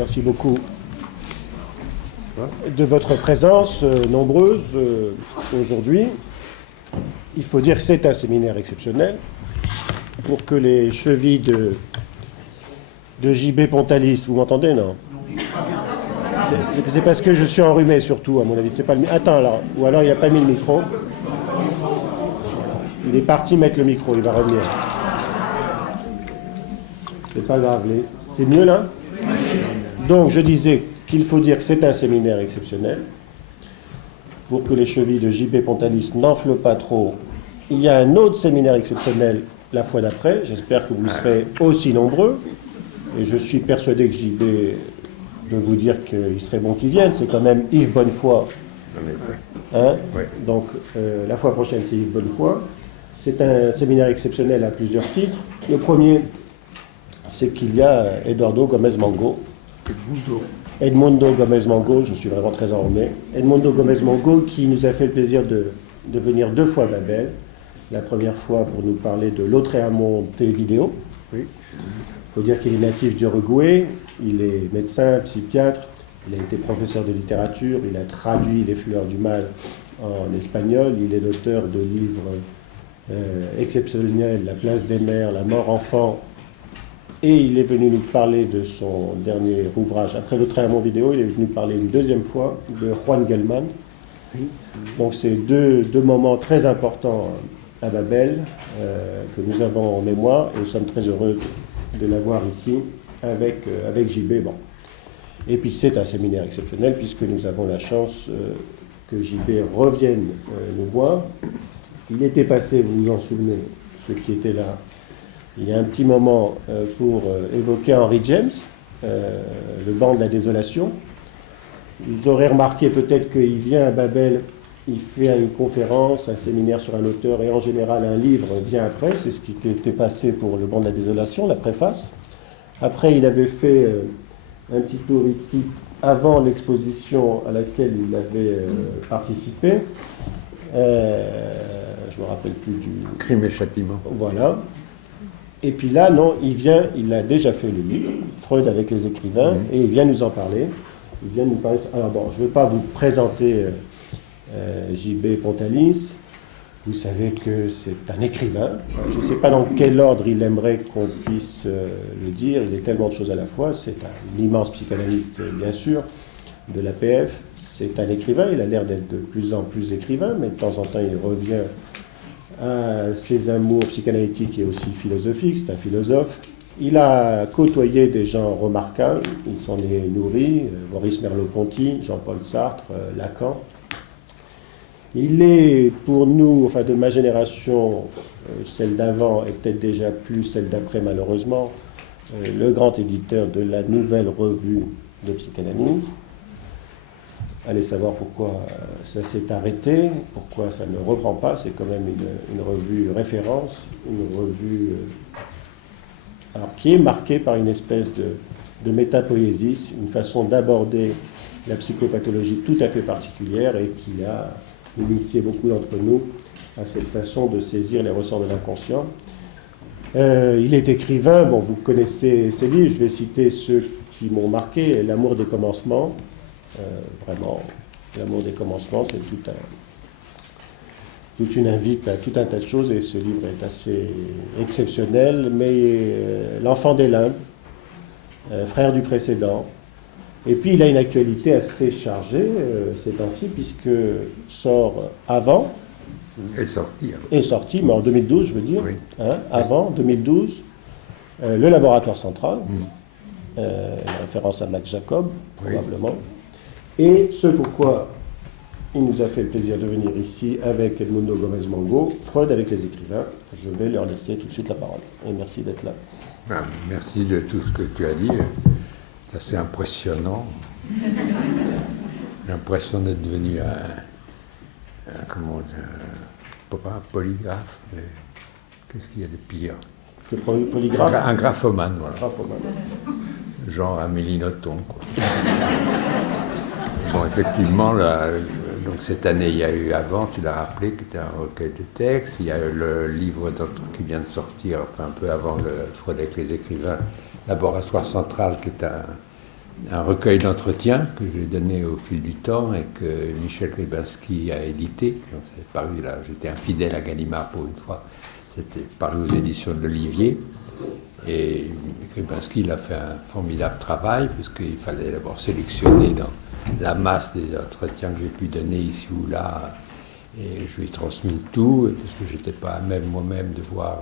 Merci beaucoup de votre présence nombreuse aujourd'hui. Il faut dire que c'est un séminaire exceptionnel pour que les chevilles de JB Pontalis, vous m'entendez, non? C'est parce que je suis enrhumé surtout, à mon avis. C'est pas le... Attends, alors, ou alors il n'a pas mis le micro. Il est parti mettre le micro, il va revenir. C'est pas grave. C'est mieux là? Donc je disais qu'il faut dire que c'est un séminaire exceptionnel. Pour que les chevilles de JB Pontalis n'enflent pas trop, il y a un autre séminaire exceptionnel la fois d'après. J'espère que vous serez aussi nombreux. Et je suis persuadé que JB veut vous dire qu'il serait bon qu'il vienne. C'est quand même Yves Bonnefoy. Hein? Oui. Donc la fois prochaine, c'est Yves Bonnefoy. C'est un séminaire exceptionnel à plusieurs titres. Le premier, c'est qu'il y a Eduardo Gomez Mango. Edmundo Gomez Mango, je suis vraiment très enrhumé. Edmundo Gomez Mango qui nous a fait le plaisir de venir 2 fois à Babel. La première fois pour nous parler de l'Autréamont vidéo. Oui. Il faut dire qu'il est natif d'Uruguay, il est médecin, psychiatre, il a été professeur de littérature, il a traduit Les Fleurs du Mal en espagnol, il est l'auteur de livres exceptionnels, La place des mers, La mort enfant. Et il est venu nous parler de son dernier ouvrage. Après l'Autréamont vidéo, il est venu parler une deuxième fois de Juan Gelman. Oui. Donc c'est deux moments très importants à Babel que nous avons en mémoire et nous sommes très heureux de l'avoir ici avec JB. Bon. Et puis c'est un séminaire exceptionnel puisque nous avons la chance que JB revienne nous voir. Il était passé, vous vous en souvenez, ceux qui étaient là, il y a un petit moment pour évoquer Henry James, le banc de la désolation. Vous aurez remarqué peut-être qu'il vient à Babel, il fait une conférence, un séminaire sur un auteur et en général un livre vient après. C'est ce qui était passé pour le banc de la désolation, la préface. Après, il avait fait un petit tour ici avant l'exposition à laquelle il avait participé. Je ne me rappelle plus du... Crime et châtiment. Voilà. Et puis là, non, il a déjà fait le livre, Freud avec les écrivains, et il vient nous en parler. Il vient nous parler. Alors bon, je ne vais pas vous présenter JB Pontalis. Vous savez que c'est un écrivain. Je ne sais pas dans quel ordre il aimerait qu'on puisse le dire. Il est tellement de choses à la fois. C'est un immense psychanalyste, bien sûr, de l'APF. C'est un écrivain. Il a l'air d'être de plus en plus écrivain, mais de temps en temps, il revient à ses amours psychanalytiques et aussi philosophiques. C'est un philosophe. Il a côtoyé des gens remarquables. Il s'en est nourri. Maurice Merleau-Ponty, Jean-Paul Sartre, Lacan. Il est, pour nous, enfin de ma génération, celle d'avant et peut-être déjà plus celle d'après malheureusement, le grand éditeur de la nouvelle revue de psychanalyse. Allez savoir pourquoi ça s'est arrêté, pourquoi ça ne reprend pas. C'est quand même une revue référence, une revue alors, qui est marquée par une espèce de métapoésis, une façon d'aborder la psychopathologie tout à fait particulière et qui a initié beaucoup d'entre nous à cette façon de saisir les ressorts de l'inconscient. Il est écrivain, bon, vous connaissez ses livres, je vais citer ceux qui m'ont marqué. L'amour des commencements, vraiment, l'amour des commencements, c'est toute une invite à tout un tas de choses, et ce livre est assez exceptionnel, mais L'enfant des limbes, frère du précédent. Et puis il a une actualité assez chargée ces temps-ci, puisque sort avant. Est sorti, mais en 2012, je veux dire. Oui. Hein, avant, 2012, Le Laboratoire Central, référence à Max Jacob, probablement. Oui. Et ce pourquoi il nous a fait le plaisir de venir ici avec Edmundo Gomez Mango, Freud avec les écrivains. Je vais leur laisser tout de suite la parole. Et merci d'être là. Merci de tout ce que tu as dit. C'est assez impressionnant. J'ai l'impression d'être devenu pas un polygraphe, mais qu'est-ce qu'il y a de pire que polygraphe? Un graphomane, voilà. Graphomane. Genre Amélie Nothomb, quoi. Bon, effectivement, donc cette année, il y a eu avant, tu l'as rappelé, qui était un recueil de textes. Il y a eu le livre qui vient de sortir, enfin un peu avant le Freud avec les écrivains, Laboratoire Central, qui est un recueil d'entretiens que j'ai donné au fil du temps et que Michel Grybinski a édité. Donc c'est paru là, j'étais infidèle à Gallimard pour une fois. C'était paru aux éditions de l'Olivier. Et Grybinski il a fait un formidable travail puisqu'il fallait d'abord sélectionner dans la masse des entretiens que j'ai pu donner ici ou là. Et je lui ai transmis tout parce que je n'étais pas à même moi-même de voir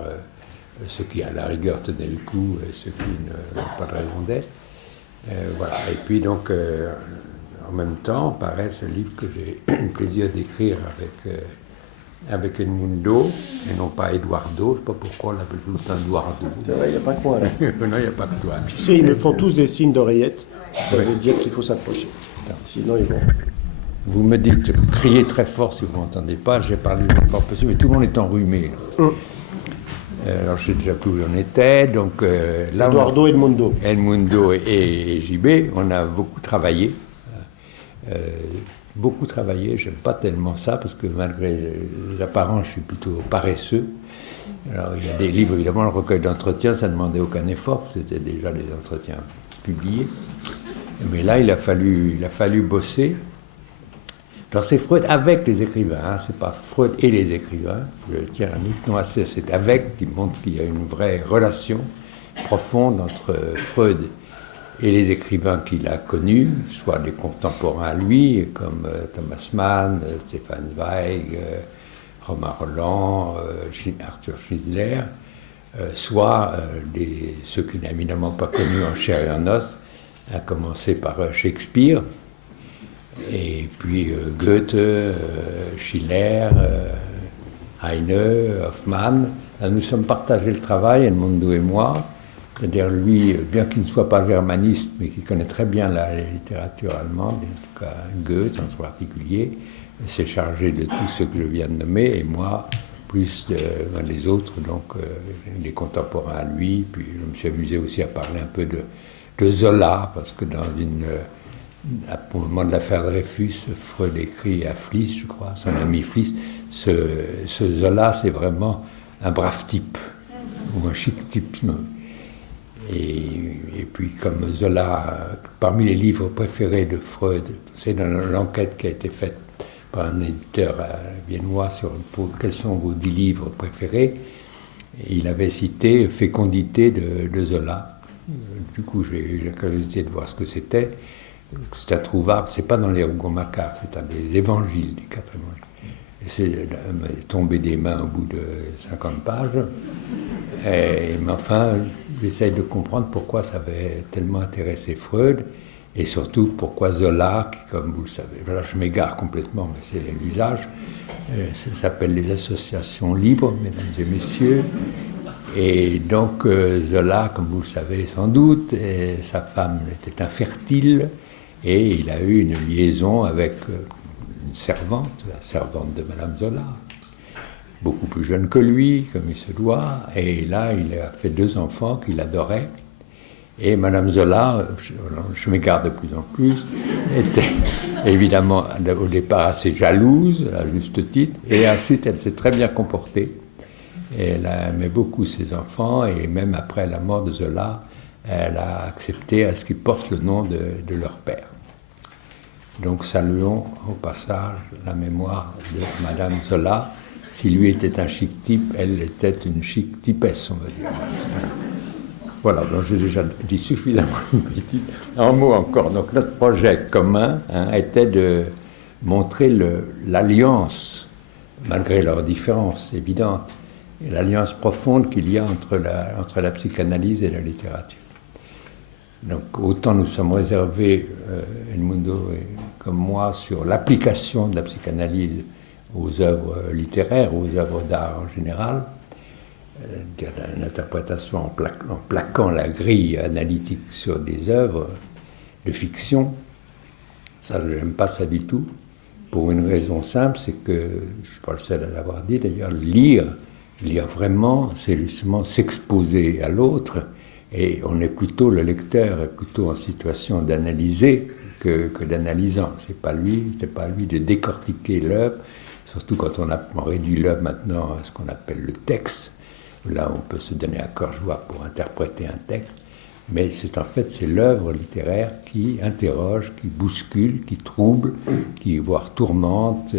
ceux qui à la rigueur tenaient le coup et ceux qui n'avaient pas de raison d'être. Voilà. Et puis donc, en même temps, paraît ce livre que j'ai le plaisir d'écrire avec Edmundo, et non pas Eduardo. Je ne sais pas pourquoi on l'appelle tout le temps Eduardo. C'est vrai, il n'y a pas que moi là. Non, il n'y a pas que toi. Tu sais, ils me font tous des signes d'oreillette. Ça Ouais. veut dire qu'il faut s'approcher. Sinon, ils vont. Vous me dites, criez très fort si vous ne m'entendez pas, j'ai parlé le plus fort possible, mais tout le monde est enrhumé. Là. Alors je sais déjà plus où on était, donc là Eduardo Edmundo. Edmundo et JB, on a beaucoup travaillé. J'aime pas tellement ça, parce que malgré les apparences, je suis plutôt paresseux. Alors il y a des livres, évidemment, le recueil d'entretiens, ça ne demandait aucun effort, c'était déjà des entretiens publiés. Mais là, il a fallu bosser. Alors c'est Freud avec les écrivains, hein, c'est pas Freud et les écrivains, je tiens à dire, non, c'est avec, qui montre qu'il y a une vraie relation profonde entre Freud et les écrivains qu'il a connus, soit des contemporains à lui, comme Thomas Mann, Stefan Zweig, Romain Roland, Arthur Schnitzler, soit ceux qu'il n'a évidemment pas connus en chair et en os, à commencer par Shakespeare, et puis Goethe, Schiller, Heine, Hoffmann. Là, nous sommes partagés le travail, Edmundo et moi. C'est-à-dire lui, bien qu'il ne soit pas germaniste, mais qui connaît très bien la littérature allemande, en tout cas Goethe en particulier, s'est chargé de tout ce que je viens de nommer, et moi, plus les autres, donc les contemporains à lui. Puis je me suis amusé aussi à parler un peu de Zola, parce que au moment de l'affaire Dreyfus, Freud écrit à Fliss, je crois, son ami Fliss, ce Zola, c'est vraiment un brave type, ou un chic type. Et puis comme Zola, parmi les livres préférés de Freud, c'est dans l'enquête qui a été faite par un éditeur viennois sur quels sont vos 10 livres préférés, et il avait cité Fécondité de Zola. Du coup, j'ai eu la curiosité de voir ce que c'était. C'est introuvable, c'est pas dans les Rougon-Macquart, c'est dans les évangiles, les 4 évangiles. Et c'est tombé des mains au bout de 50 pages. Mais enfin, j'essaye de comprendre pourquoi ça avait tellement intéressé Freud, et surtout pourquoi Zola, qui, comme vous le savez, là je m'égare complètement, mais c'est l'usage, ça s'appelle les associations libres, mesdames et messieurs. Et donc Zola, comme vous le savez sans doute, sa femme était infertile, et il a eu une liaison avec une servante, la servante de Madame Zola, beaucoup plus jeune que lui, comme il se doit, et là il a fait 2 enfants qu'il adorait. Et Madame Zola, je m'égare de plus en plus, était évidemment au départ assez jalouse, à juste titre, et ensuite elle s'est très bien comportée. Et elle aimait beaucoup ses enfants, et même après la mort de Zola, elle a accepté à ce qu'ils portent le nom de leur père. Donc saluons au passage la mémoire de Madame Zola. Si lui était un chic type, elle était une chic typesse, on va dire. Voilà, donc j'ai déjà dit suffisamment de bêtises. Un mot encore. Donc notre projet commun était de montrer l'alliance, malgré leurs différences évidentes, et l'alliance profonde qu'il y a entre la psychanalyse et la littérature. Donc autant nous sommes réservés, Edmundo comme moi, sur l'application de la psychanalyse aux œuvres littéraires, aux œuvres d'art en général, une interprétation en plaquant la grille analytique sur des œuvres de fiction. Ça, je n'aime pas ça du tout, pour une raison simple, c'est que, je ne suis pas le seul à l'avoir dit d'ailleurs, lire vraiment, c'est justement s'exposer à l'autre, et on est plutôt, le lecteur est plutôt en situation d'analyser que d'analysant. C'est pas lui de décortiquer l'œuvre, surtout quand on réduit l'œuvre maintenant à ce qu'on appelle le texte. Là, on peut se donner à cœur joie pour interpréter un texte. Mais c'est l'œuvre littéraire qui interroge, qui bouscule, qui trouble, qui voire tourmente,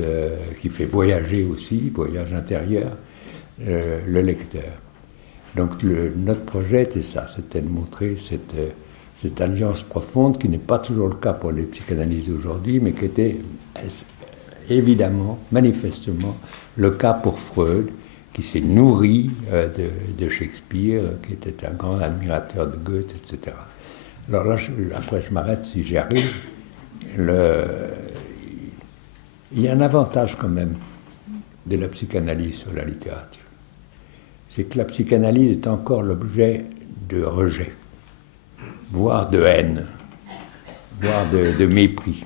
qui fait voyager aussi, voyage intérieur, le lecteur. Donc notre projet était ça, c'était de montrer cette alliance profonde qui n'est pas toujours le cas pour les psychanalystes d'aujourd'hui, mais qui était évidemment, manifestement, le cas pour Freud, qui s'est nourri de Shakespeare, qui était un grand admirateur de Goethe, etc. Alors là, après je m'arrête si j'y arrive. Il y a un avantage quand même de la psychanalyse sur la littérature. C'est que la psychanalyse est encore l'objet de rejet, voire de haine, voire de mépris.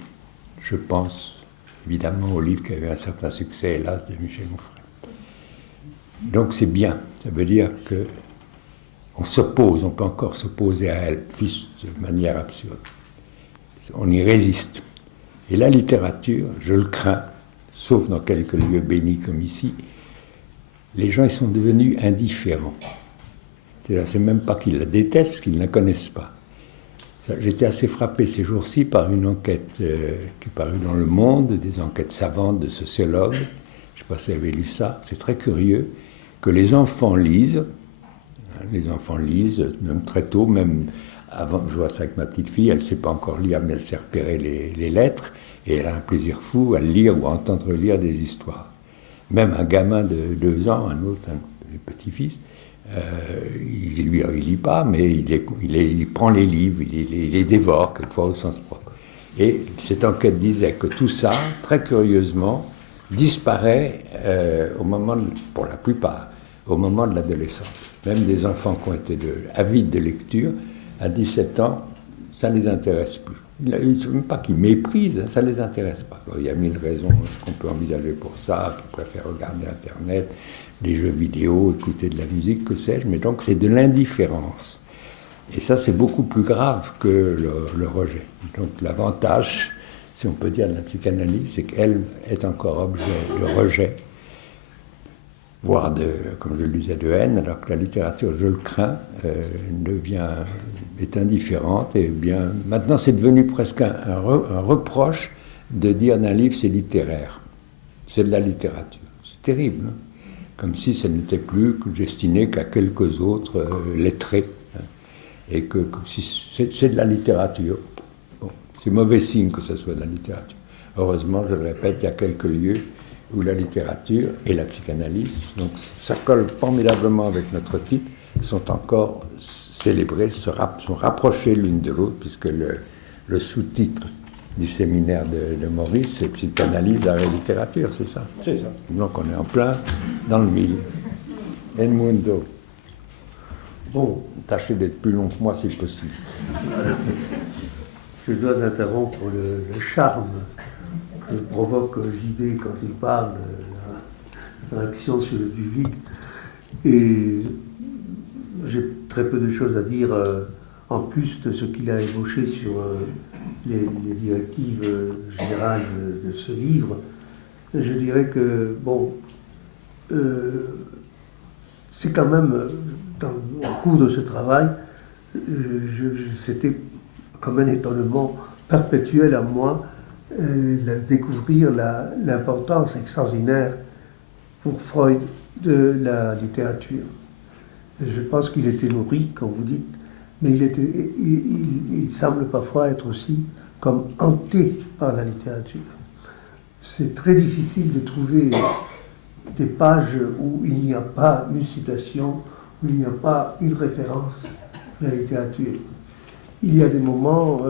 Je pense évidemment au livre qui avait un certain succès, hélas, de Michel Onfray. Donc c'est bien, ça veut dire qu'on s'oppose, on peut encore s'opposer à elle, fût-ce de manière absurde. On y résiste. Et la littérature, je le crains, sauf dans quelques lieux bénis comme ici, les gens ils sont devenus indifférents. C'est même pas qu'ils la détestent, parce qu'ils ne la connaissent pas. J'étais assez frappé ces jours-ci par une enquête qui est parue dans Le Monde, des enquêtes savantes de sociologues. Je ne sais pas si vous avez lu ça, c'est très curieux, que les enfants lisent, même très tôt, même avant, je vois ça avec ma petite fille, elle ne sait pas encore lire, mais elle sait repérer les lettres, et elle a un plaisir fou à lire ou à entendre lire des histoires. Même un gamin de 2 ans, un petit-fils, il ne lit pas, mais il prend les livres, il les dévore, quelquefois au sens propre. Et cette enquête disait que tout ça, très curieusement, disparaît pour la plupart, au moment de l'adolescence. Même des enfants qui ont été avides de lecture, à 17 ans, ça ne les intéresse plus. Il ne même pas qu'ils méprisent, ça ne les intéresse pas. Alors, il y a 1000 raisons qu'on peut envisager pour ça, qu'ils préfèrent regarder Internet, les jeux vidéo, écouter de la musique, que sais-je, mais donc c'est de l'indifférence. Et ça, c'est beaucoup plus grave que le rejet. Donc l'avantage, si on peut dire, de la psychanalyse, c'est qu'elle est encore objet de rejet, voire comme je le disais, de haine, alors que la littérature, je le crains, est indifférente. Et bien, maintenant, c'est devenu presque un reproche de dire d'un livre, c'est littéraire. C'est de la littérature. C'est terrible, hein, comme si ça n'était plus destiné qu'à quelques autres lettrés. Hein, et que si c'est de la littérature. Bon, c'est mauvais signe que ce soit de la littérature. Heureusement, je le répète, il y a quelques lieux où la littérature et la psychanalyse, donc ça colle formidablement avec notre titre, sont encore célébrées, sont rapprochées l'une de l'autre, puisque le sous-titre du séminaire de Maurice, c'est psychanalyse, art et littérature, c'est ça? C'est ça. Donc on est en plein dans le mille. Edmundo. Bon. Tâchez d'être plus long que moi si possible. Je dois interrompre le charme que provoque JB quand il parle de l'interaction sur le public. Et j'ai très peu de choses à dire en plus de ce qu'il a évoqué sur les directives générales de ce livre. Je dirais que, bon, c'est quand même, au cours de ce travail, c'était comme un étonnement perpétuel à moi découvrir l'importance extraordinaire pour Freud de la littérature. Et je pense qu'il était nourri, comme vous dites, mais il semble parfois être aussi comme hanté par la littérature. C'est très difficile de trouver des pages où il n'y a pas une citation, où il n'y a pas une référence à la littérature. Il y a des moments,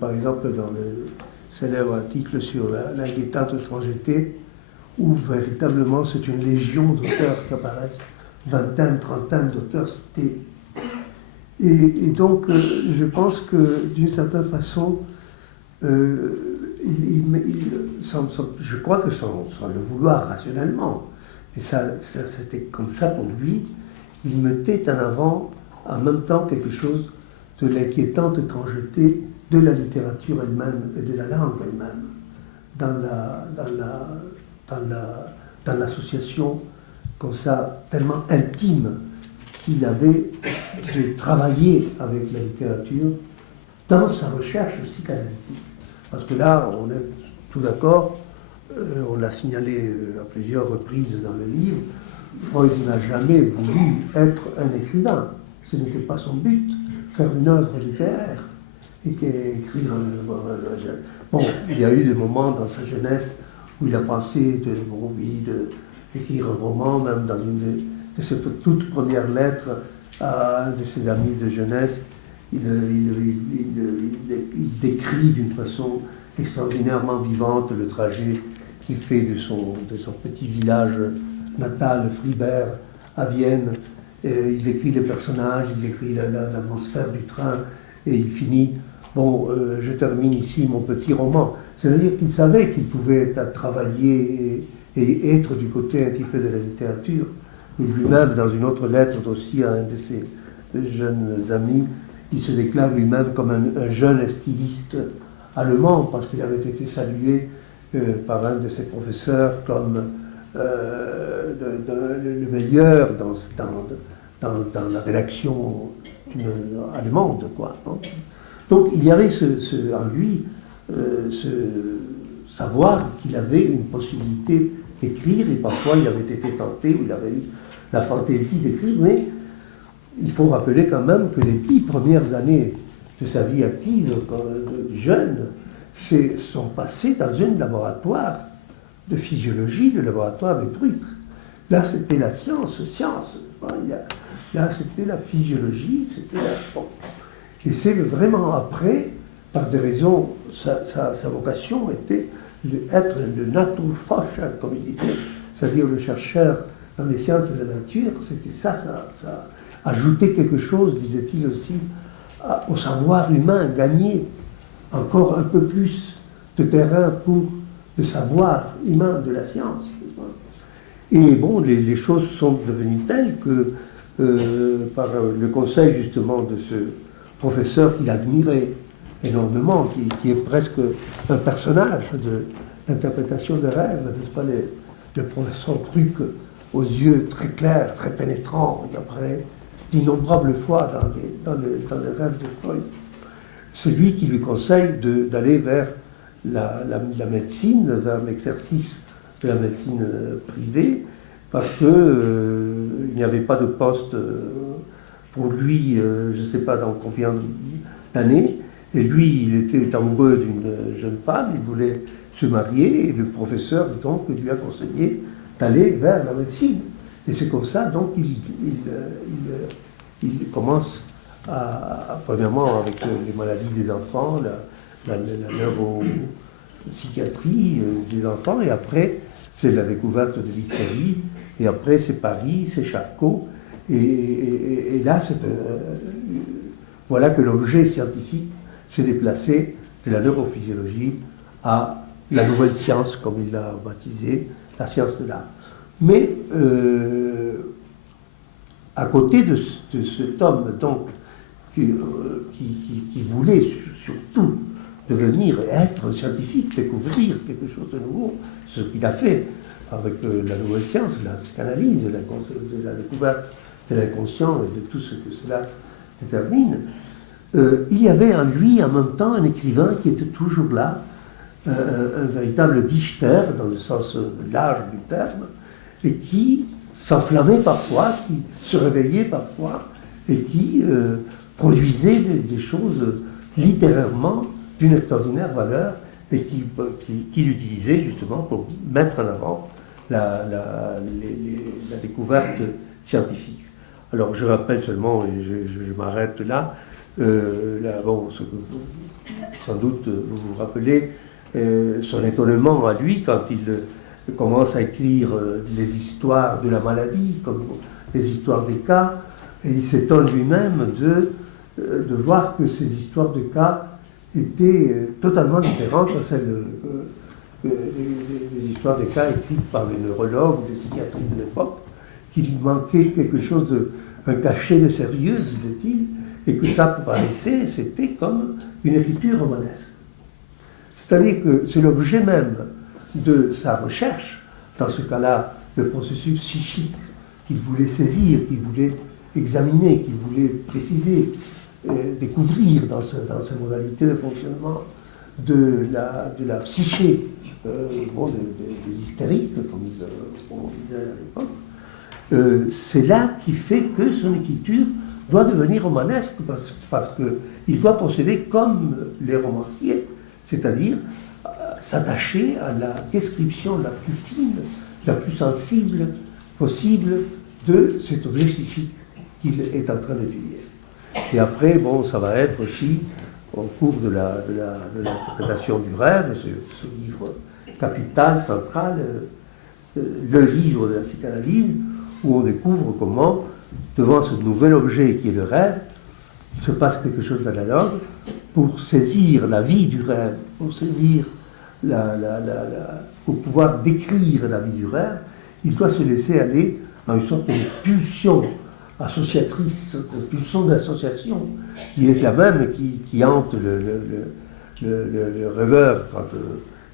par exemple dans le célèbre article sur l'inquiétante étrangeté, où véritablement c'est une légion d'auteurs qui apparaissent, vingtaine, trentaine d'auteurs cités. Et donc, je pense que d'une certaine façon, je crois que sans le vouloir rationnellement, et c'était comme ça pour lui, il mettait en avant en même temps quelque chose de l'inquiétante étrangeté de la littérature elle-même et de la langue elle-même dans l'association comme ça tellement intime qu'il avait de travailler avec la littérature dans sa recherche psychanalytique. Parce que là, on est tout d'accord, on l'a signalé à plusieurs reprises dans le livre, Freud n'a jamais voulu être un écrivain. Ce n'était pas son but, faire une œuvre littéraire. Et écrire. Bon, il y a eu des moments dans sa jeunesse où il a pensé d'écrire un roman, même dans une de ses toutes premières lettres à un de ses amis de jeunesse. Il décrit d'une façon extraordinairement vivante le trajet qu'il fait de son petit village natal, Fribert, à Vienne. Et il décrit les personnages, il décrit l'atmosphère du train, et il finit, je termine ici mon petit roman. C'est-à-dire qu'il savait qu'il pouvait travailler et être du côté un petit peu de la littérature. Lui-même, dans une autre lettre aussi à un de ses jeunes amis, il se déclare lui-même comme un jeune styliste allemand, parce qu'il avait été salué par un de ses professeurs comme le meilleur dans la rédaction allemande, quoi. Donc il y avait en lui ce savoir qu'il avait une possibilité d'écrire, et parfois il avait été tenté, ou il avait eu la fantaisie d'écrire, mais il faut rappeler quand même que les 10 premières années de sa vie active, de jeune, sont passées dans un laboratoire de physiologie, le laboratoire de Bruck. Là, c'était la science. Là, c'était la physiologie, bon. Et c'est vraiment après, par des raisons, sa vocation était d'être le Naturforscher, comme il disait, c'est-à-dire le chercheur dans les sciences de la nature. C'était ça ajouter quelque chose, disait-il aussi, au savoir humain, gagner encore un peu plus de terrain pour le savoir humain de la science. Et bon, les choses sont devenues telles que, par le conseil justement de ce professeur qu'il admirait énormément, qui est presque un personnage de l'interprétation des rêves, n'est-ce pas, le professeur Bruck, aux yeux très clairs, très pénétrants, et après d'innombrables fois dans les rêves de Freud. C'est lui qui lui conseille d'aller vers la médecine, vers l'exercice de la médecine privée, parce qu'il n'y avait pas de poste pour lui, je ne sais pas dans combien d'années, et lui, il était amoureux d'une jeune femme, il voulait se marier, et le professeur donc lui a conseillé d'aller vers la médecine. Et c'est comme ça, donc, il commence premièrement avec les maladies des enfants, la neuropsychiatrie des enfants, et après, c'est la découverte de l'hystérie, et après, c'est Paris, c'est Charcot, et là, voilà que l'objet scientifique s'est déplacé de la neurophysiologie à la nouvelle science, comme il l'a baptisée, la science de l'âme. Mais à côté de cet homme, donc, qui voulait surtout devenir, être un scientifique, découvrir quelque chose de nouveau, ce qu'il a fait avec la nouvelle science, la psychanalyse, la découverte de l'inconscient et de tout ce que cela détermine, il y avait en lui en même temps un écrivain qui était toujours là, un véritable dichter dans le sens large du terme, et qui s'enflammait parfois, qui se réveillait parfois, et qui produisait des choses littérairement d'une extraordinaire valeur, et qui l'utilisait justement pour mettre en avant la découverte scientifique. Alors je rappelle seulement, et je m'arrête là, ce que sans doute vous vous rappelez, son étonnement à lui quand il commence à écrire les histoires de la maladie, comme les histoires des cas, et il s'étonne lui-même de voir que ces histoires de cas étaient totalement différentes de celles des histoires des cas écrites par les neurologues ou les psychiatres de l'époque, qu'il manquait quelque chose, un cachet de sérieux, disait-il, et que ça paraissait, c'était comme une écriture romanesque. C'est-à-dire que c'est l'objet même de sa recherche, dans ce cas-là, le processus psychique qu'il voulait saisir, qu'il voulait examiner, qu'il voulait préciser, découvrir dans ces modalités de fonctionnement de la psyché des hystériques, comme on disait à l'époque, c'est là qui fait que son écriture doit devenir romanesque, parce qu'il doit procéder comme les romanciers, c'est-à-dire s'attacher à la description la plus fine, la plus sensible possible de cet objet psychique qu'il est en train d'étudier. Et après, ça va être aussi, au cours de l'interprétation du rêve, ce livre capital, central, le livre de la psychanalyse, où on découvre comment, devant ce nouvel objet qui est le rêve, il se passe quelque chose d'analogue. Pour saisir la vie du rêve, pour saisir pour pouvoir décrire la vie du rêve, il doit se laisser aller à une sorte de pulsion associatrice, de pulsion d'association, qui est la même qui hante le rêveur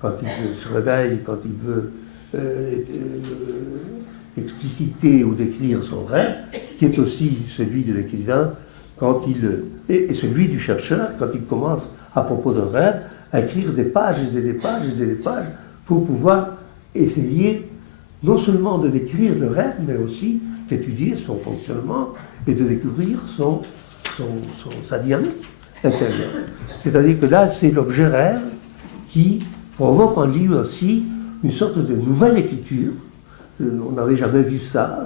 quand il se réveille, quand il veut expliciter ou décrire son rêve, qui est aussi celui de l'écrivain et celui du chercheur quand il commence, à propos d'un rêve, à écrire des pages et des pages et des pages pour pouvoir essayer non seulement de décrire le rêve, mais aussi d'étudier son fonctionnement et de découvrir sa dynamique intérieure. C'est-à-dire que là, c'est l'objet rêve qui provoque en lui aussi une sorte de nouvelle écriture. On n'avait jamais vu ça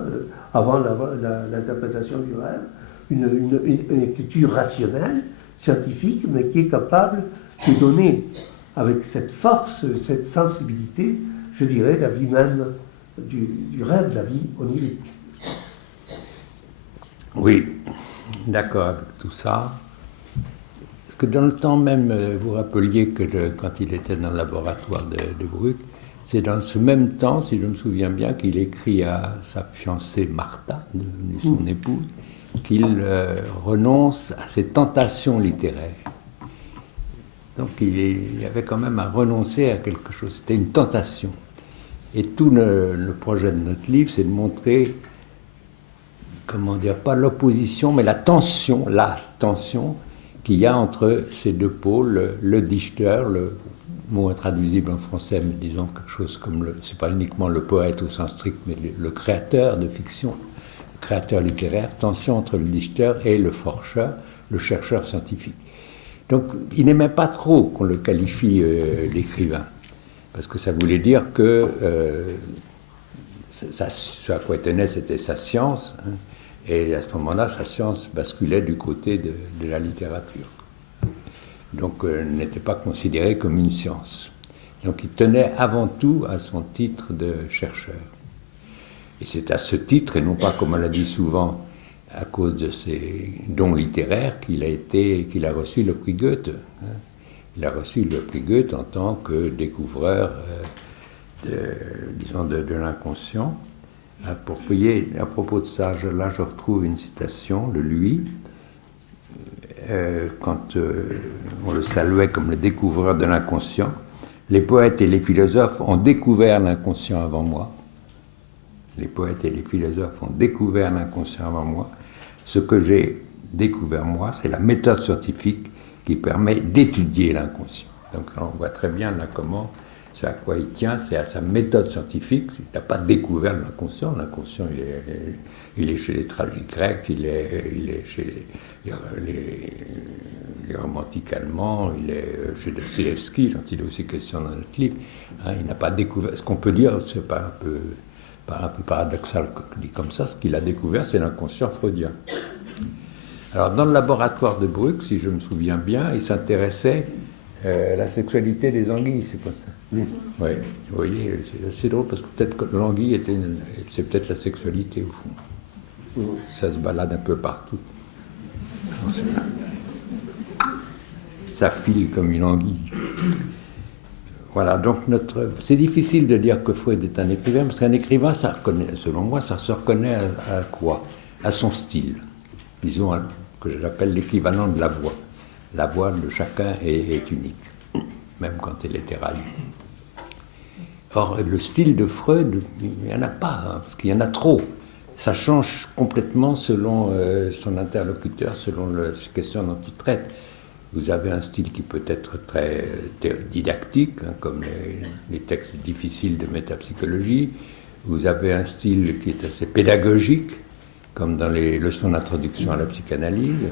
avant l'interprétation du rêve. Une écriture rationnelle, scientifique, mais qui est capable de donner, avec cette force, cette sensibilité, je dirais, la vie même du rêve, la vie onirique. Oui, d'accord avec tout ça. Parce que dans le temps même, vous rappeliez que quand il était dans le laboratoire de Bruck, c'est dans ce même temps, si je me souviens bien, qu'il écrit à sa fiancée Martha, devenue son épouse, qu'il renonce à ses tentations littéraires. Donc il avait quand même à renoncer à quelque chose. C'était une tentation. Et tout le projet de notre livre, c'est de montrer, comment dire, pas l'opposition, mais la tension qu'il y a entre ces deux pôles, le dichter, le mot intraduisible en français, mais disons quelque chose comme c'est pas uniquement le poète au sens strict, mais le créateur de fiction, le créateur littéraire, tension entre le dichter et le forscheur, le chercheur scientifique. Donc il n'aimait pas trop qu'on le qualifie d'écrivain, parce que ça voulait dire que ce à quoi il tenait, c'était sa science, hein, et à ce moment-là, sa science basculait du côté de la littérature. Donc n'était pas considéré comme une science. Donc il tenait avant tout à son titre de chercheur. Et c'est à ce titre, et non pas comme on l'a dit souvent, à cause de ses dons littéraires, qu'il a reçu le prix Goethe. Il a reçu le prix Goethe en tant que découvreur, de l'inconscient. À propos de ça, là je retrouve une citation de lui, quand on le saluait comme le découvreur de l'inconscient. Les poètes et les philosophes ont découvert l'inconscient avant moi. Les poètes et les philosophes ont découvert l'inconscient avant moi. Ce que j'ai découvert moi, c'est la méthode scientifique qui permet d'étudier l'inconscient. Donc là, on voit très bien là comment, c'est à quoi il tient, c'est à sa méthode scientifique. Il n'a pas découvert l'inconscient. L'inconscient, il est chez les tragiques grecs, il est chez les romantiques allemands, il est chez Dostoïevski, dont il est aussi question dans notre livre. Hein, il n'a pas découvert. Ce qu'on peut dire, c'est pas un peu paradoxal dit comme ça, ce qu'il a découvert, c'est l'inconscient freudien. Alors, dans le laboratoire de Bruck, si je me souviens bien, il s'intéressait à la sexualité des anguilles, c'est pas ça? Oui. Oui, vous voyez, c'est assez drôle, parce que peut-être que l'anguille c'est peut-être la sexualité, au fond. Oui. Ça se balade un peu partout. Ça file comme une anguille. Voilà, donc c'est difficile de dire que Freud est un écrivain, parce qu'un écrivain, ça reconnaît, selon moi, ça se reconnaît à quoi? À son style. Disons, que j'appelle l'équivalent de la voix. La voix de chacun est unique, même quand elle est traduite. Or, le style de Freud, il n'y en a pas, hein, parce qu'il y en a trop. ça change complètement selon son interlocuteur, selon la question dont il traite. Vous avez un style qui peut être très didactique, hein, comme les textes difficiles de métapsychologie. Vous avez un style qui est assez pédagogique, comme dans les leçons d'introduction à la psychanalyse.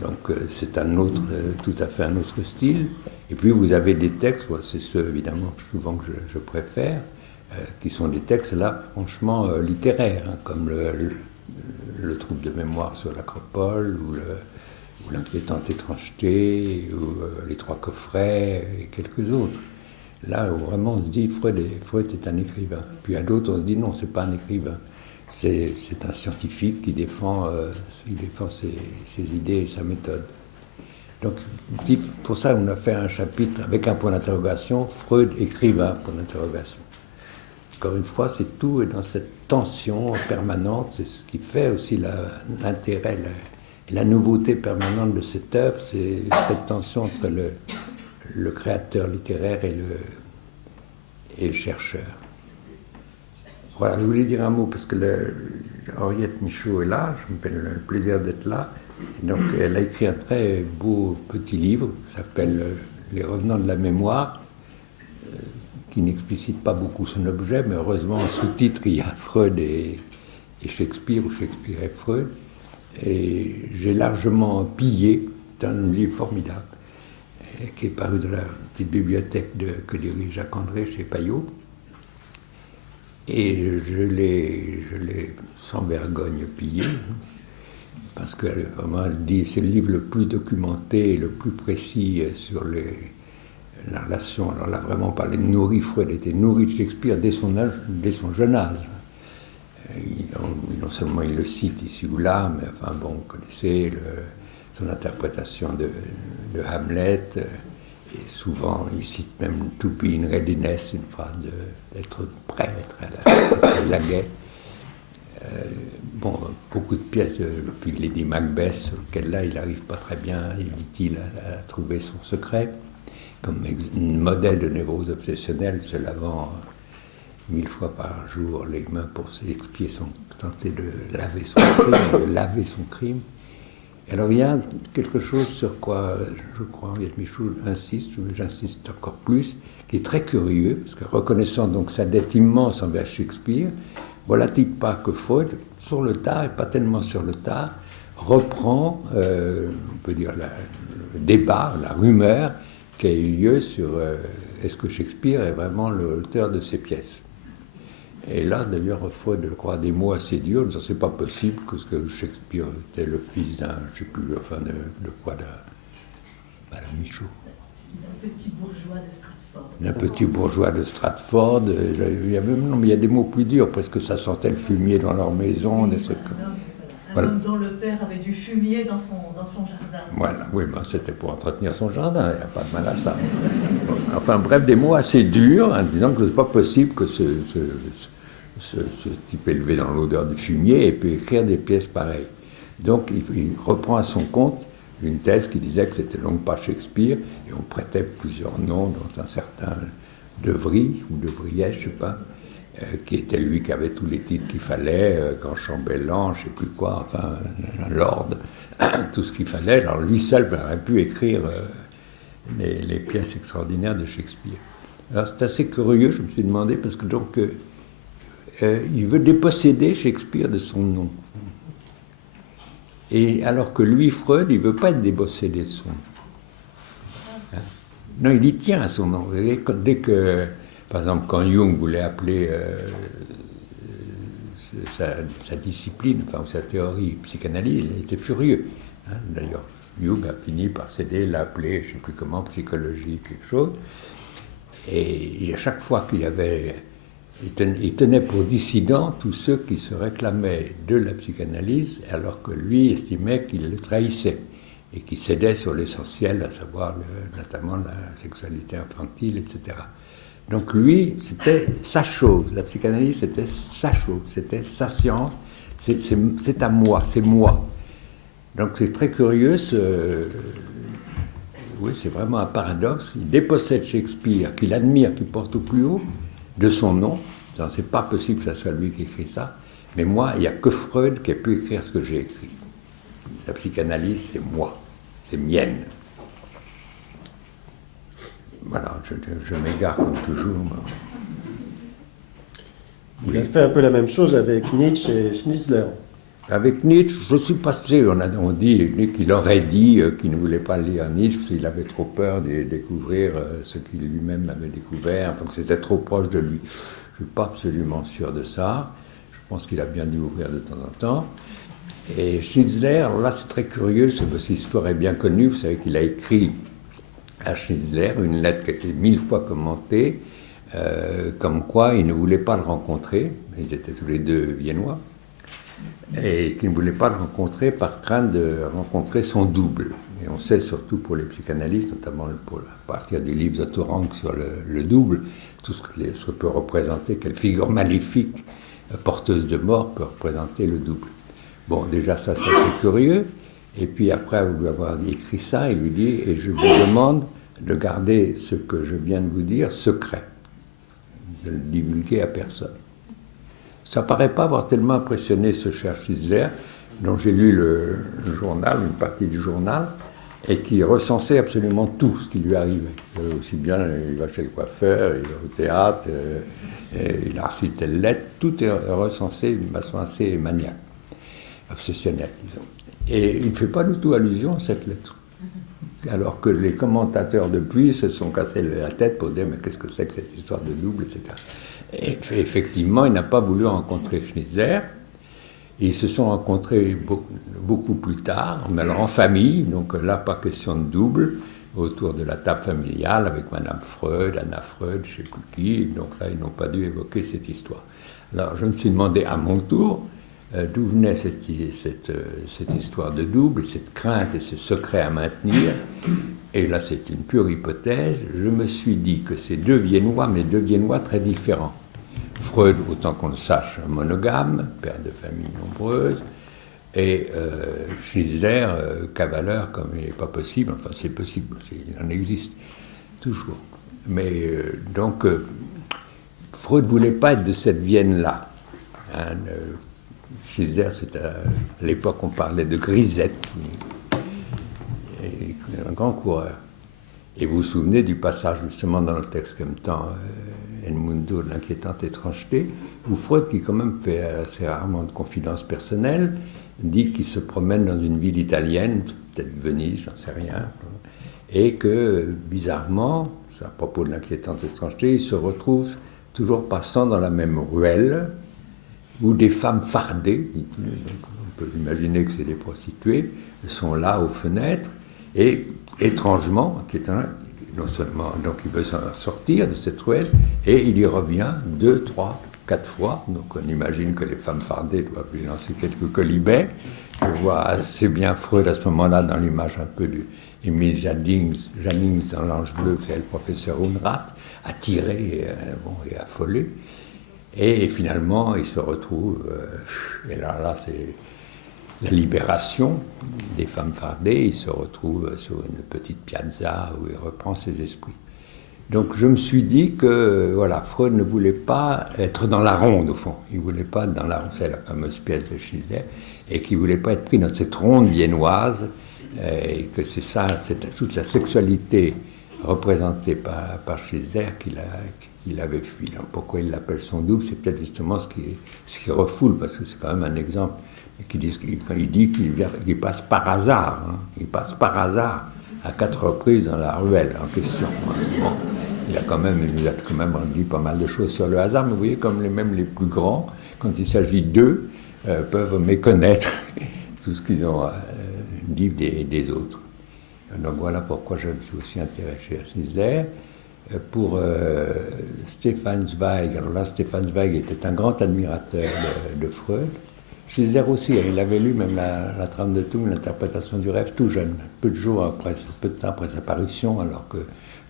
Donc c'est un autre, tout à fait un autre style. Et puis vous avez des textes, c'est ceux évidemment souvent que je préfère, qui sont des textes là franchement littéraires, hein, comme le trouble de mémoire sur l'Acropole, ou l'inquiétante étrangeté, ou les trois coffrets, et quelques autres. Là où vraiment on se dit Freud est un écrivain. Puis à d'autres on se dit non, c'est pas un écrivain. C'est un scientifique qui défend ses idées et sa méthode. Donc, pour ça, on a fait un chapitre avec un point d'interrogation, Freud, écrivain, point d'interrogation. Encore une fois, c'est tout est dans cette tension permanente, c'est ce qui fait aussi l'intérêt et la nouveauté permanente de cette œuvre, c'est cette tension entre le créateur littéraire et le chercheur. Voilà, je voulais dire un mot parce que Henriette Michaud est là, je me fais le plaisir d'être là. Et donc, elle a écrit un très beau petit livre qui s'appelle Les revenants de la mémoire, qui n'explicite pas beaucoup son objet, mais heureusement, en sous-titre, il y a Freud et Shakespeare, ou Shakespeare et Freud. Et j'ai largement pillé d'un livre formidable, qui est paru de la petite bibliothèque que dirige Jacques André chez Payot. Et je l'ai sans vergogne pillé, parce que vraiment, elle dit c'est le livre le plus documenté et le plus précis sur la relation. Alors là, vraiment, par les nourris, Freud était nourri de Shakespeare dès son jeune âge. Non seulement il le cite ici ou là, mais enfin bon, vous connaissez son interprétation de Hamlet. Et souvent, il cite même « to be in readiness », une phrase d'être prêt, être à la guet. Bon, beaucoup de pièces, puis Lady Macbeth, sur lequel là, il n'arrive pas très bien, dit-il, à trouver son secret, comme modèle de névrose obsessionnelle, se lavant 1000 fois par jour les mains pour s'expier tenter de laver son crime. Alors il y a quelque chose sur quoi, je crois, Henriette Michaud insiste, j'insiste encore plus, qui est très curieux, parce que reconnaissant donc sa dette immense envers Shakespeare, voilà-t-il pas que Freud, sur le tard, et pas tellement sur le tard, reprend, on peut dire, le débat, la rumeur qui a eu lieu sur est-ce que Shakespeare est vraiment l'auteur de ces pièces. Et là, d'ailleurs, Freud, je crois, des mots assez durs, en disant c'est pas possible que Shakespeare était le fils d'un, je sais plus, enfin, de quoi, de Madame Michaud. D'un petit bourgeois de Stratford. D'un petit bourgeois de Stratford. Il y a même, non, mais il y a des mots plus durs, parce que ça sentait le fumier dans leur maison, des trucs comme ça. Un homme dont le père avait du fumier dans son jardin. Voilà, oui, ben, c'était pour entretenir son jardin, il n'y a pas de mal à ça. Enfin, bref, des mots assez durs, en disant que ce n'est pas possible que ce type élevé dans l'odeur du fumier et peut écrire des pièces pareilles. Donc il reprend à son compte une thèse qui disait que c'était donc pas Shakespeare, et on prêtait plusieurs noms, dont un certain De Vries, ou De Vriet, je ne sais pas, qui était lui qui avait tous les titres qu'il fallait, grand chambellan, je ne sais plus quoi, enfin, un lord, tout ce qu'il fallait. Alors lui seul aurait pu écrire les pièces extraordinaires de Shakespeare. Alors c'est assez curieux, je me suis demandé, parce que donc il veut déposséder Shakespeare de son nom. Et alors que lui, Freud, il ne veut pas être dépossédé de son nom. Non, il y tient à son nom. Dès que, par exemple, quand Jung voulait appeler sa discipline, enfin sa théorie psychanalyse, il était furieux. Hein. D'ailleurs, Jung a fini par céder, l'appeler, je ne sais plus comment, psychologie, quelque chose. Et à chaque fois qu'il y avait... Il tenait pour dissidents tous ceux qui se réclamaient de la psychanalyse, alors que lui estimait qu'il le trahissait et qu'il cédait sur l'essentiel, à savoir notamment la sexualité infantile, etc. Donc lui, c'était sa chose. La psychanalyse, c'était sa chose, c'était sa science. C'est à moi, c'est moi. Donc c'est très curieux. Oui, c'est vraiment un paradoxe. Il dépossède Shakespeare, qu'il admire, qu'il porte au plus haut, de son nom. C'est pas possible que ce soit lui qui écrit ça. Mais moi, il n'y a que Freud qui a pu écrire ce que j'ai écrit. La psychanalyse, c'est moi, c'est mienne. Voilà, je m'égare comme toujours. Il a fait un peu la même chose avec Nietzsche et Schnitzler. Avec Nietzsche, je suis pas sûr. On dit qu'il aurait dit qu'il ne voulait pas lire Nietzsche parce qu'il avait trop peur de découvrir ce qu'il lui-même avait découvert, donc c'était trop proche de lui. Je ne suis pas absolument sûr de ça. Je pense qu'il a bien dû ouvrir de temps en temps. Et Schnitzler, là c'est très curieux, cette histoire est bien connue. Vous savez qu'il a écrit à Schnitzler une lettre qui a été 1000 fois commentée, comme quoi il ne voulait pas le rencontrer. Ils étaient tous les deux viennois. Et qu'il ne voulait pas le rencontrer par crainte de rencontrer son double. Et on sait surtout pour les psychanalystes, notamment à partir des livres de Thorank sur le double, tout ce que peut représenter, quelle figure maléfique, porteuse de mort, peut représenter le double. Bon, déjà ça c'est curieux. Et puis après lui avoir écrit ça, il lui dit « Et je vous demande de garder ce que je viens de vous dire secret, de le divulguer à personne. » Ça ne paraît pas avoir tellement impressionné ce cher Schnitzler, dont j'ai lu le journal, une partie du journal, et qui recensait absolument tout ce qui lui arrivait. Aussi bien, il va chez le coiffeur, il va au théâtre, il a reçu telle lettre, tout est recensé d'une façon assez maniaque, obsessionnelle, disons. Et il ne fait pas du tout allusion à cette lettre. Alors que les commentateurs depuis se sont cassés la tête pour dire « Mais qu'est-ce que c'est que cette histoire de double, etc. » Et effectivement, il n'a pas voulu rencontrer Schnitzler. Ils se sont rencontrés beaucoup plus tard, mais alors en famille, donc là, pas question de double, autour de la table familiale avec Madame Freud, Anna Freud, je ne sais plus qui. Donc là, ils n'ont pas dû évoquer cette histoire. Alors je me suis demandé à mon tour d'où venait cette histoire de double, cette crainte et ce secret à maintenir. Et là, c'est une pure hypothèse. Je me suis dit que ces deux Viennois, mais deux Viennois très différents. Freud, autant qu'on le sache, monogame, père de famille nombreuse, et Schnitzler, cavaleur, comme il n'est pas possible, enfin c'est possible, il en existe toujours. Mais donc, Freud ne voulait pas être de cette Vienne-là. Hein, Schnitzler, c'est à l'époque on parlait de grisette, un grand coureur. Et vous vous souvenez du passage justement dans le texte comme temps, Edmundo de l'inquiétante étrangeté, où Freud, qui quand même fait assez rarement de confidences personnelles, dit qu'il se promène dans une ville italienne, peut-être Venise, j'en sais rien, et que, bizarrement, à propos de l'inquiétante étrangeté, il se retrouve toujours passant dans la même ruelle, où des femmes fardées, dit-il, donc on peut imaginer que c'est des prostituées, sont là aux fenêtres, et étrangement, non seulement, donc il veut s'en sortir de cette ruelle, et il y revient 2, 3, 4 fois. Donc on imagine que les femmes fardées doivent lui lancer quelques colibets. Je vois assez bien Freud à ce moment-là dans l'image un peu d'Emile Jannings dans l'Ange bleu, c'est le professeur Unrat, attiré et affolé. Et finalement, il se retrouve, et là c'est la libération des femmes fardées, il se retrouve sur une petite piazza où il reprend ses esprits. Donc je me suis dit que voilà, Freud ne voulait pas être dans la ronde au fond, il ne voulait pas être dans la ronde, c'est la fameuse pièce de Schnitzler, et qu'il ne voulait pas être pris dans cette ronde viennoise, et que c'est ça, c'est toute la sexualité représentée par Schnitzler qu'il avait fui. Alors pourquoi il l'appelle son double, c'est peut-être justement ce qui refoule, parce que c'est quand même un exemple. Il dit qu'il passe par hasard, hein. Il passe par hasard à 4 reprises dans la ruelle en question. Bon, il nous a quand même dit pas mal de choses sur le hasard, mais vous voyez comme même les plus grands, quand il s'agit d'eux, peuvent méconnaître tout ce qu'ils ont dit des autres. Donc voilà pourquoi je me suis aussi intéressé à Schnitzler. Pour Stefan Zweig, alors là Stefan Zweig était un grand admirateur de Freud. Schnitzler aussi, il avait lu même la trame de Toul, l'interprétation du rêve, tout jeune, peu de temps après sa parution, alors que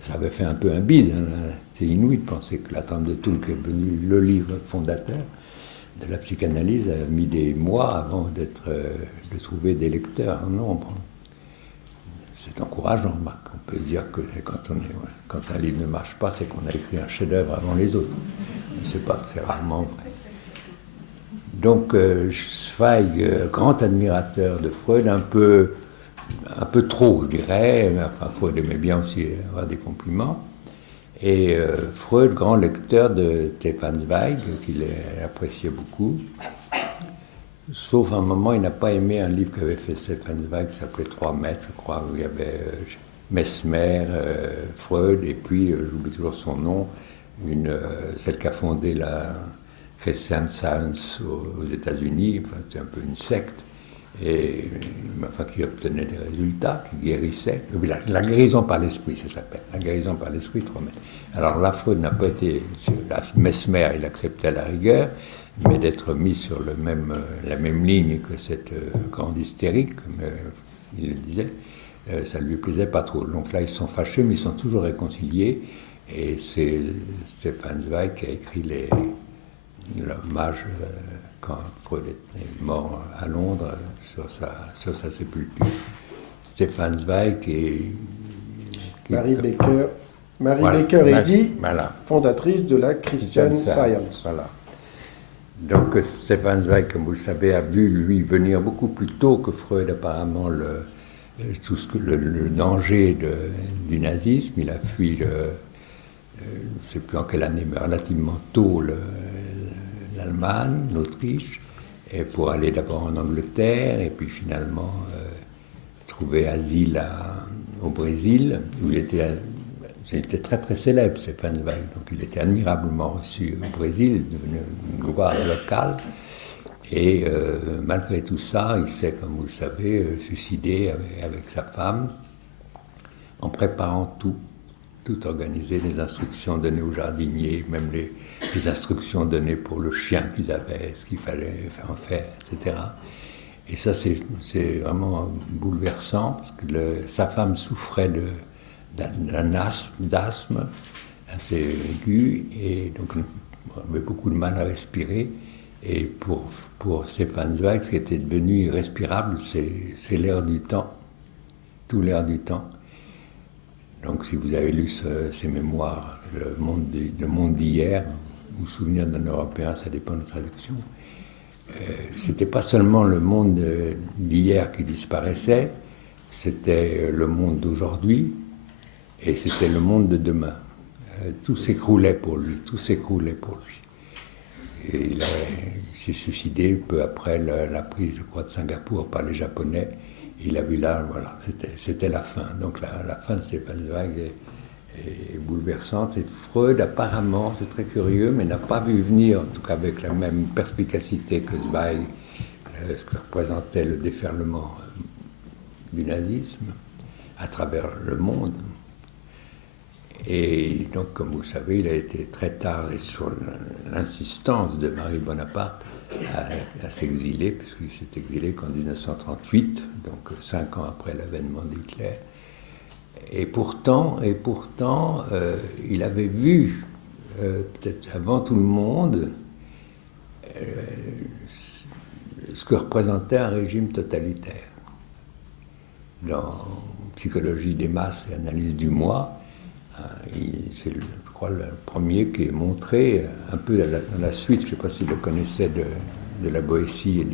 ça avait fait un peu un bide. Hein. C'est inouï de penser que la trame de Toul, qui est devenu le livre fondateur de la psychanalyse, a mis des mois avant de trouver des lecteurs en nombre. C'est encourageant, Marc. On peut dire que quand un livre ne marche pas, c'est qu'on a écrit un chef-d'œuvre avant les autres. Mais c'est rarement vrai. Donc Zweig, grand admirateur de Freud, un peu trop, je dirais. Enfin, Freud aimait bien aussi avoir des compliments. Et Freud, grand lecteur de Stefan Zweig, qu'il appréciait beaucoup. Sauf à un moment, il n'a pas aimé un livre qu'avait fait Stefan Zweig qui s'appelait 3 mètres, je crois, où il y avait Mesmer, Freud, et puis, j'oublie toujours son nom, celle qui a fondé la Christian Science aux États-Unis, enfin, c'était un peu une secte, et enfin, qui obtenait des résultats, qui guérissait. La guérison par l'esprit, ça s'appelle. La guérison par l'esprit, 3 mètres. Alors là, Freud n'a pas été... Mesmer, il acceptait à la rigueur, mais d'être mis sur la même ligne que cette grande hystérique, comme il le disait, ça ne lui plaisait pas trop. Donc là, ils sont fâchés, mais ils sont toujours réconciliés. Et c'est Stefan Zweig qui a écrit l'hommage quand Freud est mort à Londres sur sa sépulture. Stefan Zweig et... Marie Baker Voilà, Eddy, voilà. fondatrice de la Christian Science. Voilà. Donc Stefan Zweig, comme vous le savez, a vu lui venir beaucoup plus tôt que Freud apparemment le danger du nazisme. Il a fui, je ne sais plus en quelle année, mais relativement tôt, l'Allemagne, l'Autriche, et pour aller d'abord en Angleterre, et puis finalement trouver asile au Brésil, où il était très très célèbre, Stefan Zweig, donc il était admirablement reçu au Brésil, devenu une gloire locale, et malgré tout ça, il s'est, comme vous le savez, suicidé avec sa femme, en préparant tout organisé, les instructions données aux jardiniers, même les instructions données pour le chien qu'ils avaient, ce qu'il fallait en faire, etc. Et ça, c'est vraiment bouleversant, parce que sa femme souffrait d'asthme assez aigu, et donc avait beaucoup de mal à respirer. Et pour Stefan Zweig, ce qui était devenu irrespirable, c'est l'air du temps, tout l'air du temps. Donc si vous avez lu ses mémoires, le monde d'hier, ou Souvenir d'un Européen, ça dépend de la traduction, c'était pas seulement le monde d'hier qui disparaissait, c'était le monde d'aujourd'hui, et c'était le monde de demain. Tout s'écroulait pour lui, Et il s'est suicidé peu après la prise, je crois, de Singapour par les Japonais. Il a vu là, voilà, c'était la fin. Donc la fin de Stefan Zweig est bouleversante. Et Freud, apparemment, c'est très curieux, mais n'a pas vu venir, en tout cas avec la même perspicacité que Zweig, ce que représentait le déferlement du nazisme à travers le monde. Et donc, comme vous le savez, il a été très tard, et sur l'insistance de Marie Bonaparte, à s'exiler, puisqu'il s'est exilé qu'en 1938, donc 5 ans après l'avènement d'Hitler. Et pourtant, il avait vu, peut-être avant tout le monde, ce que représentait un régime totalitaire. Dans Psychologie des masses et analyse du moi, c'est, je crois, le premier qui est montré un peu dans la suite, je ne sais pas s'il le connaissait, de la Boétie et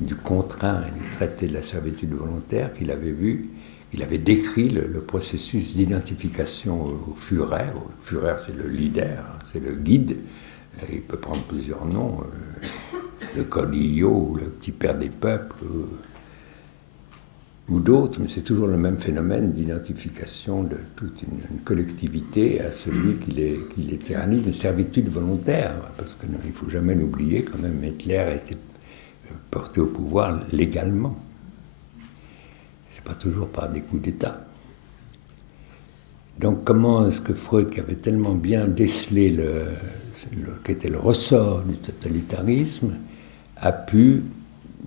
du contraint et du traité de la servitude volontaire, qu'il avait vu. Il avait décrit le processus d'identification au Führer. Le Führer, c'est le leader, c'est le guide. Il peut prendre plusieurs noms, le Colillo, le petit père des peuples, ou d'autres, mais c'est toujours le même phénomène d'identification de toute une collectivité à celui qui les tyrannise, une servitude volontaire, parce qu'il ne faut jamais l'oublier, quand même, Hitler a été porté au pouvoir légalement. C'est pas toujours par des coups d'État. Donc comment est-ce que Freud, qui avait tellement bien décelé qu'était le ressort du totalitarisme, a pu,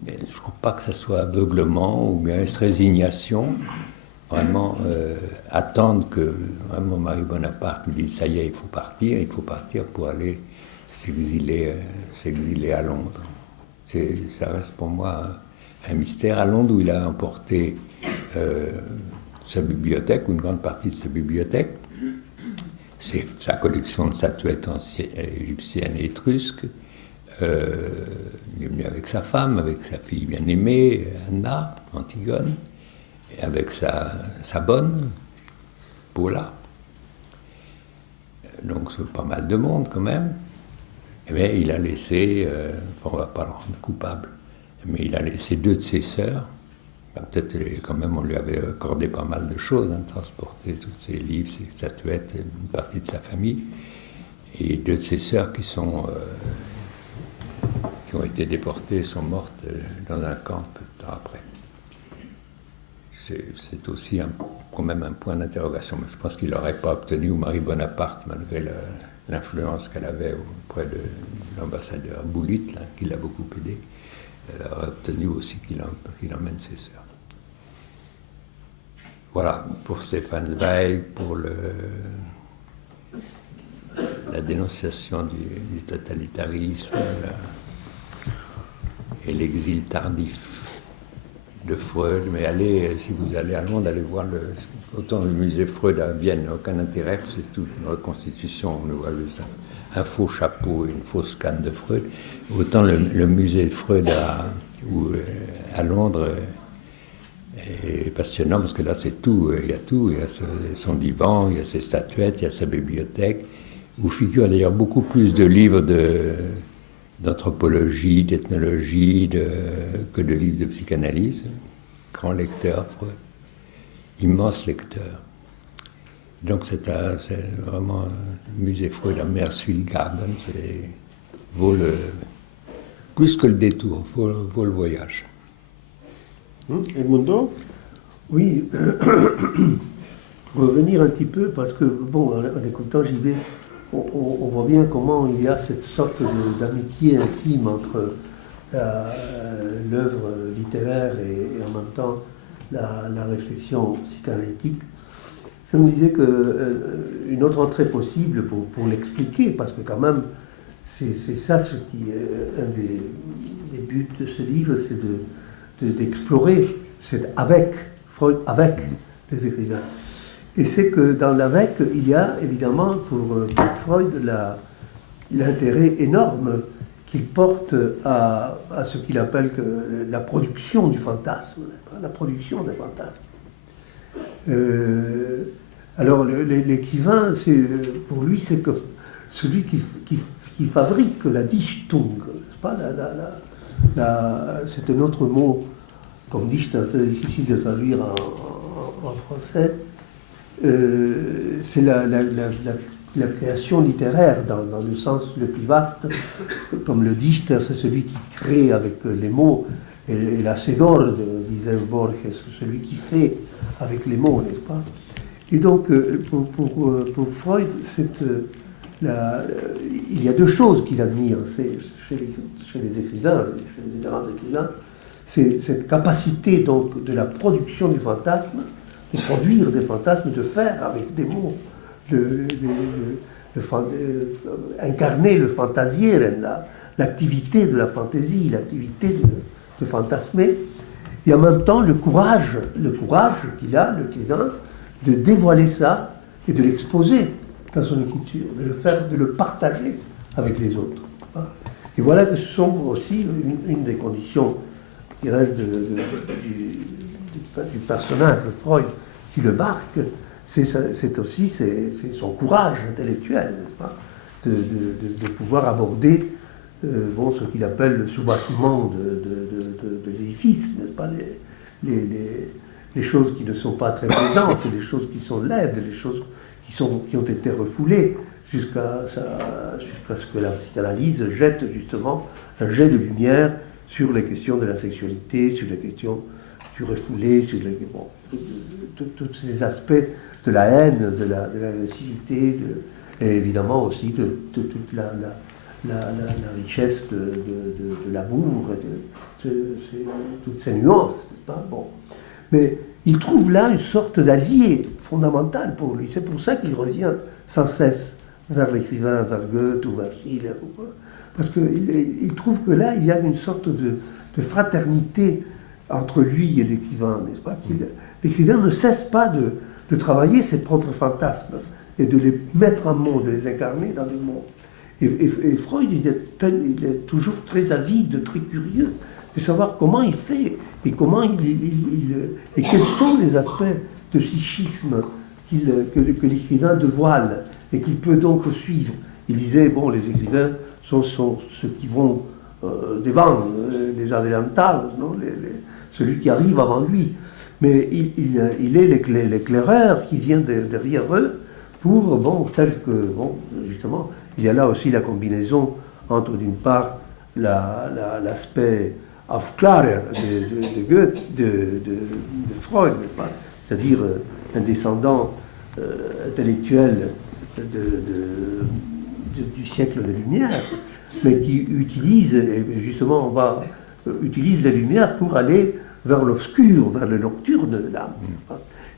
je ne crois pas que ce soit aveuglement ou bien résignation, vraiment attendre que vraiment Marie Bonaparte lui dise ça y est, il faut partir pour aller s'exiler à Londres. Ça reste pour moi un mystère. À Londres, où il a emporté sa bibliothèque, ou une grande partie de sa bibliothèque, c'est sa collection de statuettes égyptiennes et étrusques, Il est venu avec sa femme, avec sa fille bien-aimée, Anna, Antigone, et avec sa bonne, Paula. Donc c'est pas mal de monde quand même. Mais il a laissé, on ne va pas le rendre coupable, mais il a laissé 2 de ses sœurs. Peut-être quand même on lui avait accordé pas mal de choses, transporter tous ses livres, ses statuettes, une partie de sa famille. Et 2 de ses sœurs qui ont été déportées, sont mortes dans un camp peu de temps après. C'est aussi quand même un point d'interrogation. Mais je pense qu'il n'aurait pas obtenu, ou Marie Bonaparte, malgré l'influence qu'elle avait auprès de l'ambassadeur Boulit, là, qui l'a beaucoup aidé, elle aurait obtenu aussi qu'il emmène ses sœurs. Voilà, pour Stéphane Zweig, pour la dénonciation du totalitarisme et l'exil tardif de Freud. Mais si vous allez à Londres, allez voir autant le musée Freud à Vienne n'a aucun intérêt, c'est toute une reconstitution, on voit juste un faux chapeau et une fausse canne de Freud. Autant le musée Freud à Londres est passionnant, parce que là c'est tout, il y a tout, il y a son divan, il y a ses statuettes, il y a sa bibliothèque, où figurent d'ailleurs beaucoup plus de livres d'anthropologie, d'ethnologie, que de livres de psychanalyse. Grand lecteur, Freud. Immense lecteur. Donc c'est vraiment un musée Freud à Maresfield Gardens, vaut plus que le détour, vaut le voyage. Edmundo? Oui, pour revenir un petit peu, parce que, bon, en écoutant JB, on voit bien comment il y a cette sorte d'amitié intime entre l'œuvre littéraire et en même temps la réflexion psychanalytique. Je me disais qu'une autre entrée possible pour l'expliquer, parce que quand même, c'est ça ce qui est un des buts de ce livre, c'est d'explorer avec Freud, avec les écrivains. Et c'est que dans l'avec, il y a évidemment pour Freud l'intérêt énorme qu'il porte à ce qu'il appelle la production du fantasme, la production des fantasmes. Alors l'écrivain, pour lui, c'est comme celui qui fabrique la Dichtung, n'est-ce pas? C'est un autre mot, comme Dicht, c'est un peu difficile de traduire en français. C'est la création littéraire dans le sens le plus vaste, comme le dichter, c'est celui qui crée avec les mots, et la Sedor, disait Borges, c'est celui qui fait avec les mots, n'est-ce pas? Et donc, pour Freud, il y a 2 choses qu'il admire chez les écrivains, chez les différents écrivains, c'est cette capacité donc de la production du fantasme, de produire des fantasmes, de faire avec des mots, incarner le fantasier, l'activité de la fantaisie, l'activité de fantasmer, et en même temps le courage qu'il a, l'écrivain, de dévoiler ça et de l'exposer dans son écriture, de le partager avec les autres. Et voilà que ce sont aussi une des conditions, je dirais, du personnage de Freud qui le marque, c'est aussi son courage intellectuel, n'est-ce pas, de pouvoir aborder ce qu'il appelle le soubassement de l'édifice, n'est-ce pas, les choses qui ne sont pas très plaisantes, les choses qui sont laides, les choses qui ont été refoulées, jusqu'à ce que la psychanalyse jette justement un jet de lumière sur les questions de la sexualité, sur les questions du refoulé, sur tous ces aspects de la haine, de l'agressivité, et évidemment aussi de toute la richesse de l'amour, et toutes ces nuances, n'est-ce pas? Bon. Mais il trouve là une sorte d'allié fondamental pour lui. C'est pour ça qu'il revient sans cesse vers l'écrivain, vers Goethe ou vers Schiller. Parce qu'il trouve que là, il y a une sorte de fraternité entre lui et l'écrivain, n'est-ce pas? L'écrivain ne cesse pas de travailler ses propres fantasmes et de les mettre en mots, de les incarner dans les mots. Et Freud, il est toujours très avide, très curieux de savoir comment il fait et comment et quels sont les aspects de psychisme que l'écrivain dévoile et qu'il peut donc suivre. Il disait, bon, les écrivains sont ceux qui vont devant, les adelantados, non, celui qui arrive avant lui. Mais il est l'éclaireur qui vient derrière eux pour, bon, tel que, bon, justement, il y a là aussi la combinaison entre, d'une part, l'aspect Aufklärer de Goethe, de Freud, c'est-à-dire un descendant intellectuel du siècle des Lumières, mais qui utilise, et justement, utilise la lumière pour aller vers l'obscur, vers le nocturne de l'âme.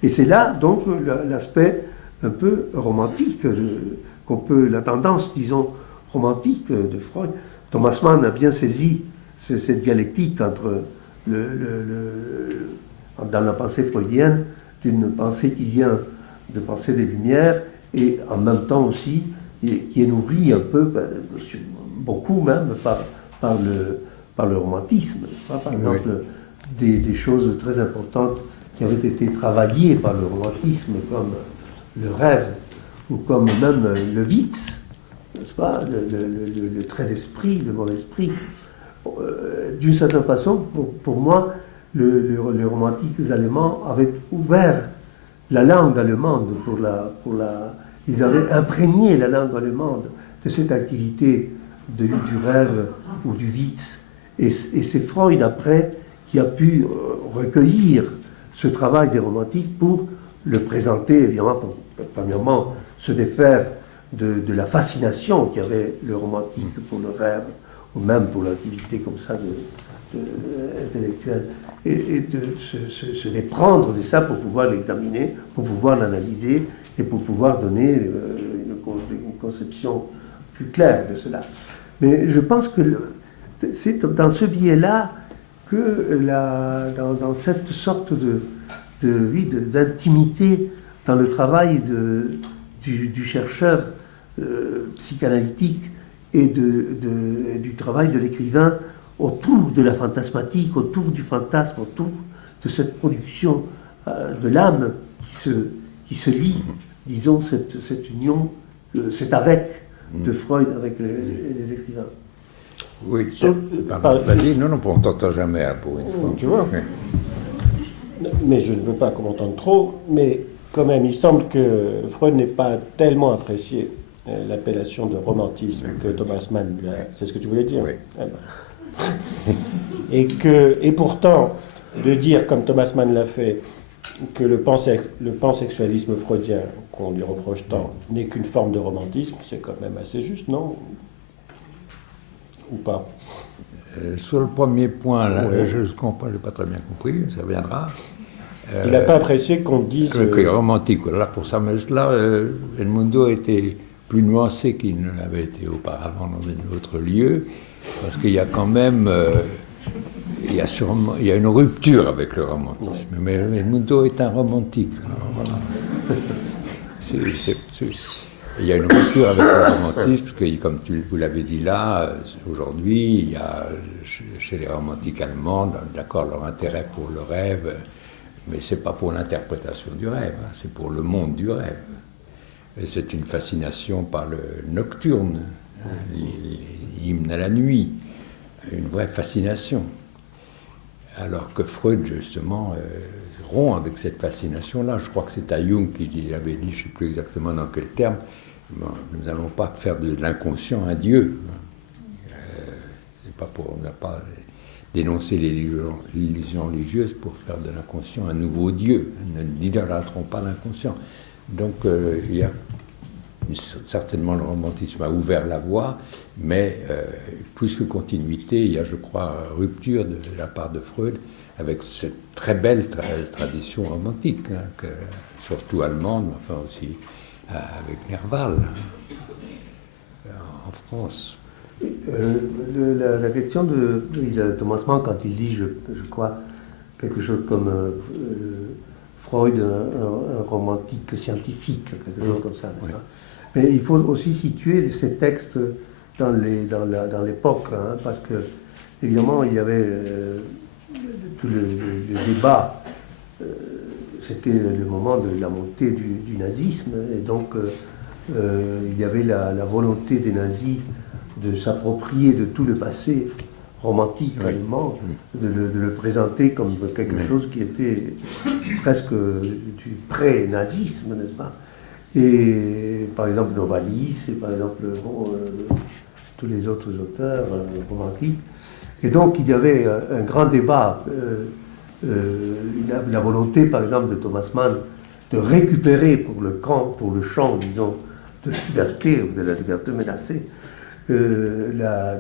Et c'est là, donc, l'aspect un peu romantique, la tendance, disons, romantique de Freud. Thomas Mann a bien saisi cette dialectique entre, dans la pensée freudienne, d'une pensée qui vient de pensée des Lumières, et en même temps aussi, qui est nourrie un peu, beaucoup même, par le romantisme. Par exemple, des choses très importantes qui avaient été travaillées par le romantisme, comme le rêve, ou comme même le Witz, n'est-ce pas, le trait d'esprit, le bon esprit. D'une certaine façon, pour moi, les romantiques allemands avaient ouvert la langue allemande ils avaient imprégné la langue allemande de cette activité du rêve ou du Witz. Et c'est Freud, après, qui a pu recueillir ce travail des romantiques pour le présenter, évidemment, pour, premièrement, se défaire de la fascination qu'avait le romantique pour le rêve, ou même pour l'activité comme ça intellectuelle, et de se déprendre de ça pour pouvoir l'examiner, pour pouvoir l'analyser, et pour pouvoir donner une conception plus claire de cela. Mais je pense que c'est dans ce biais-là que dans cette sorte d'intimité dans le travail du chercheur psychanalytique et du travail de l'écrivain autour de la fantasmatique, autour du fantasme, autour de cette production de l'âme qui se lie, disons, cette union, cet avec de Freud avec les écrivains. Oui, vas-y, non, on ne t'entend jamais pour une fois. Tu vois. Mais je ne veux pas qu'on m'entende trop, mais quand même, il semble que Freud n'ait pas tellement apprécié l'appellation de romantisme que Thomas Mann. C'est ce que tu voulais dire? Oui. Et pourtant, de dire, comme Thomas Mann l'a fait, que le pansexualisme freudien, qu'on lui reproche tant, n'est qu'une forme de romantisme, c'est quand même assez juste, non? Ou pas? Sur le premier point, là, je n'ai pas très bien compris, ça viendra. Il n'a pas apprécié qu'on dise... romantique, là, pour ça, mais là, Edmundo était plus nuancé qu'il ne l'avait été auparavant dans un autre lieu, parce qu'il y a quand même... il y a une rupture avec le romantisme, mais Edmundo est un romantique. Alors, voilà. Il y a une rupture avec le romantisme, parce que, comme vous l'avez dit là, aujourd'hui, il y a chez les romantiques allemands, d'accord, leur intérêt pour le rêve, mais ce n'est pas pour l'interprétation du rêve, hein, c'est pour le monde du rêve. Et c'est une fascination par le nocturne, l'hymne à la nuit, une vraie fascination. Alors que Freud, justement, rompt avec cette fascination-là. Je crois que c'est à Jung qui avait dit, je ne sais plus exactement dans quel terme, bon, nous n'allons pas faire de l'inconscient un Dieu. On n'a pas dénoncé l'illusion religieuse pour faire de l'inconscient un nouveau Dieu. N'idolâtrons pas l'inconscient. Donc, il y a certainement le romantisme a ouvert la voie, mais plus que continuité, il y a, je crois, rupture de la part de Freud avec cette très belle tradition romantique, hein, surtout allemande, mais enfin aussi avec Nerval, en France. La question de Thomas Mann, quand il dit, je crois, quelque chose comme Freud, un romantique scientifique, quelque chose comme ça, n'est-ce pas? Mais il faut aussi situer ces textes dans l'époque, hein, parce que évidemment il y avait tout le débat. C'était le moment de la montée du nazisme, et donc il y avait la volonté des nazis de s'approprier de tout le passé romantique allemand, de le présenter comme quelque chose qui était presque du pré-nazisme, n'est-ce pas? Et par exemple Novalis, et par exemple tous les autres auteurs romantiques. Et donc il y avait un grand débat, la volonté par exemple de Thomas Mann de récupérer pour le champ, disons, de liberté, ou de la liberté menacée, la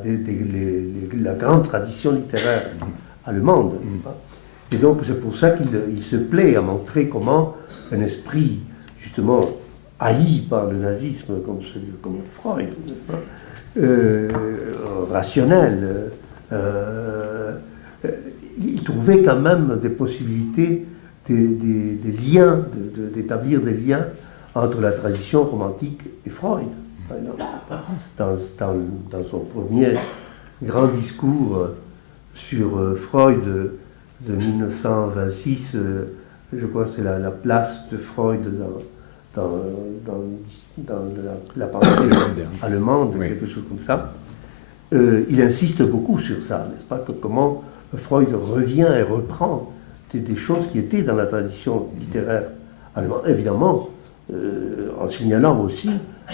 grande tradition littéraire allemande. Et donc c'est pour ça qu'il se plaît à montrer comment un esprit, justement, haï par le nazisme, comme Freud, rationnel, il trouvait quand même des possibilités, des liens, d'établir des liens entre la tradition romantique et Freud. Par exemple, dans son premier grand discours sur Freud de 1926, je crois que c'est la place de Freud dans la pensée allemande, quelque chose comme ça. Il insiste beaucoup sur ça, n'est-ce pas, que comment Freud revient et reprend des choses qui étaient dans la tradition littéraire allemande, évidemment, en signalant aussi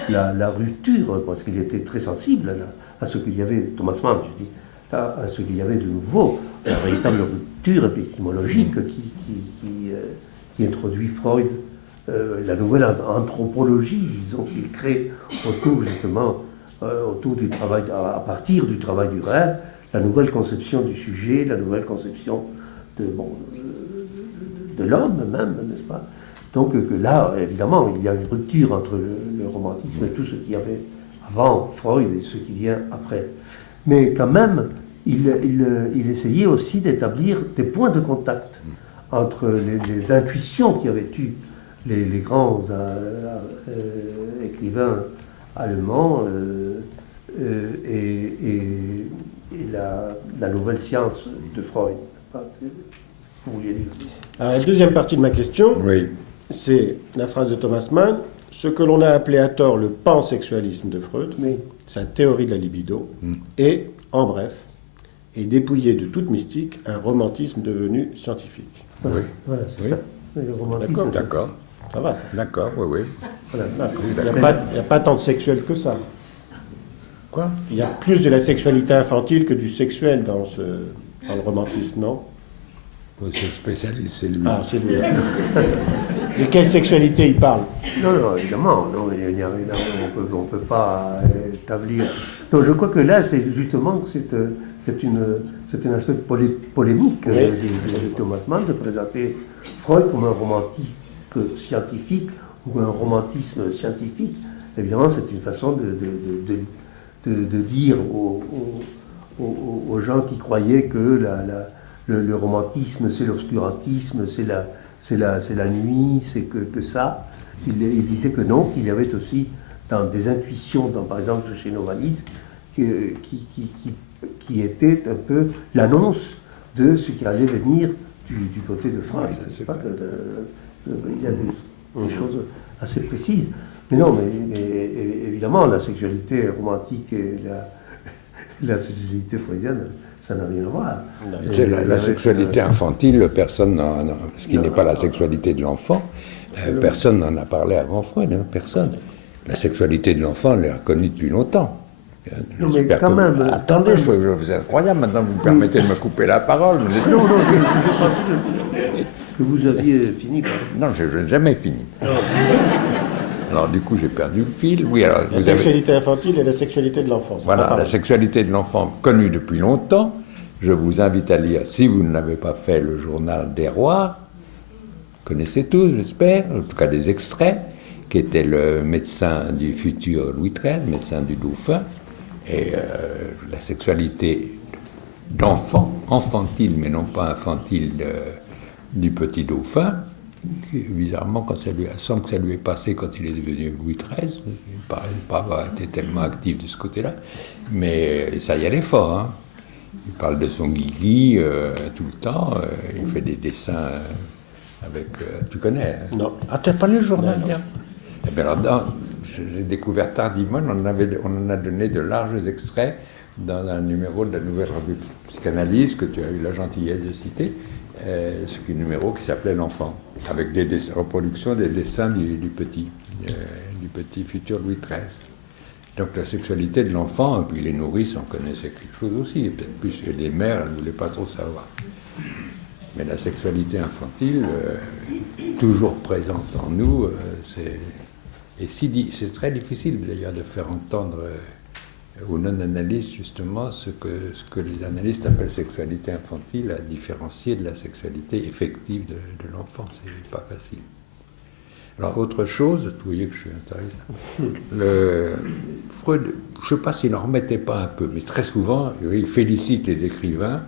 la rupture, parce qu'il était très sensible à ce qu'il y avait, Thomas Mann, je dis, à ce qu'il y avait de nouveau, la véritable rupture épistémologique qui introduit Freud, la nouvelle anthropologie, disons, qu'il crée autour, justement, autour du travail, à partir du travail du rêve, la nouvelle conception du sujet, la nouvelle conception de l'homme même, n'est-ce pas? Donc que là, évidemment, il y a une rupture entre le romantisme et tout ce qu'il y avait avant Freud et ce qui vient après. Mais quand même, il essayait aussi d'établir des points de contact entre les intuitions qu'avaient eues les grands écrivains allemands et la nouvelle science de Freud. Vous vouliez dire. Alors, la deuxième partie de ma question, c'est la phrase de Thomas Mann, ce que l'on a appelé à tort le pansexualisme de Freud, sa théorie de la libido, et, en bref, est dépouillé de toute mystique, un romantisme devenu scientifique. Voilà, c'est ça. Le romantisme. D'accord. Ça va, ça. D'accord, oui. Voilà. Il n'y a pas tant de sexuel que ça. Quoi? Il y a plus de la sexualité infantile que du sexuel dans le romantisme, non? C'est spécialiste, c'est lui. Ah, c'est lui. De quelle sexualité il parle? Non, évidemment, non, on ne peut pas établir. Donc je crois que là, c'est justement que c'est un aspect polémique de Thomas Mann de présenter Freud comme un romantique scientifique ou un romantisme scientifique. Évidemment, c'est une façon de dire aux gens qui croyaient que le romantisme, c'est l'obscurantisme, c'est la nuit, c'est que ça. Il disait que non, qu'il y avait aussi dans des intuitions, par exemple chez Novalis, qui était un peu l'annonce de ce qui allait venir du côté de Freud. Il y a des choses assez précises. Mais non, mais évidemment, la sexualité romantique et la sexualité freudienne, ça n'a rien à voir. La sexualité infantile, personne ce qui n'est pas la sexualité de l'enfant, personne n'en a parlé avant Freud, personne. La sexualité de l'enfant, on l'a connue depuis longtemps. Non, mais quand même. Attendez, vous êtes incroyable, maintenant vous me permettez de me couper la parole. Non, je pensais que vous aviez fini. Non, je n'ai jamais fini. Alors du coup, j'ai perdu le fil. Oui, alors, la sexualité infantile et la sexualité de l'enfant. Voilà, la sexualité de l'enfant connue depuis longtemps. Je vous invite à lire, si vous ne l'avez pas fait, le journal des rois. Vous connaissez tous, j'espère, en tout cas des extraits, qui était le médecin du futur Louis XIII, médecin du dauphin. Et la sexualité d'enfant, enfantile, mais non pas infantile, du petit dauphin, bizarrement, sans que ça lui ait passé quand il est devenu Louis XIII, il ne paraît pas avoir été tellement actif de ce côté-là, mais ça y allait fort. Hein. Il parle de son Guigui tout le temps, il fait des dessins avec... tu connais hein? Non. Ah, tu n'as pas lu le journal bien? Eh bien, alors, j'ai découvert tardivement, on en a donné de larges extraits dans un numéro de la Nouvelle Revue de Psychanalyse que tu as eu la gentillesse de citer, ce qui est un numéro qui s'appelait L'Enfant, avec des reproductions des dessins du petit futur Louis XIII. Donc la sexualité de l'enfant, et puis les nourrices en connaissaient quelque chose aussi, peut-être plus que les mères, elles ne voulaient pas trop savoir. Mais la sexualité infantile, toujours présente en nous, c'est très difficile d'ailleurs de faire entendre aux non-analystes justement ce que les analystes appellent sexualité infantile, à différencier de la sexualité effective de l'enfant. C'est pas facile. Alors, autre chose, vous voyez que je suis intéressant. Freud, je ne sais pas s'il n'en remettait pas un peu, mais très souvent, il félicite les écrivains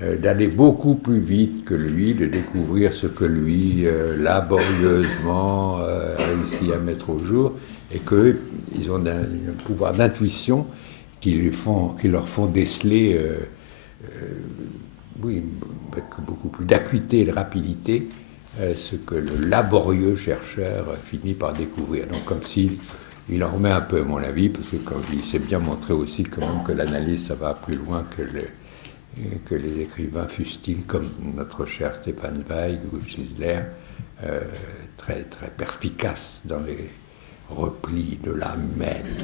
d'aller beaucoup plus vite que lui, de découvrir ce que lui, laborieusement, réussit à mettre au jour, et qu'ils ont un pouvoir d'intuition qui leur font déceler, avec beaucoup plus d'acuité et de rapidité, ce que le laborieux chercheur finit par découvrir. Donc comme s'il en remet un peu à mon avis, parce que comme il s'est bien montré aussi quand même que l'analyse ça va plus loin que les écrivains fustiles comme notre cher Stéphane Zweig ou Schizler, très, très perspicaces dans les replis de l'âme humaine.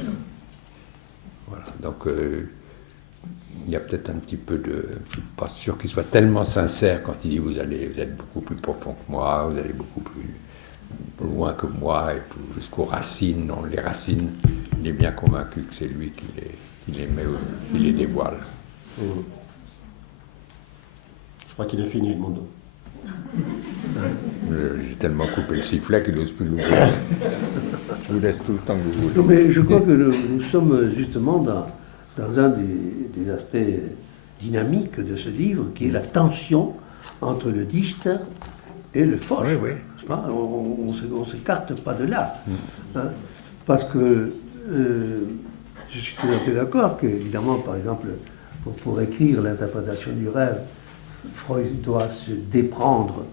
Voilà, donc il y a peut-être un petit peu de... Je ne suis pas sûr qu'il soit tellement sincère quand il dit vous êtes beaucoup plus profond que moi, vous allez beaucoup plus loin que moi, et jusqu'aux racines. Non, les racines, il est bien convaincu que c'est lui qui les met, qui les dévoile. Je crois qu'il est fini, le monde. J'ai tellement coupé le sifflet qu'il n'ose plus l'ouvrir. Je vous laisse tout le temps que vous voulez. Non, mais je crois que nous sommes justement dans un des aspects dynamiques de ce livre, qui est la tension entre le Dichter et le Foch. Oui, oui. On ne s'écarte pas de là. Hein, parce que je suis tout à fait d'accord qu'évidemment, par exemple, pour écrire l'interprétation du rêve, Freud doit se déprendre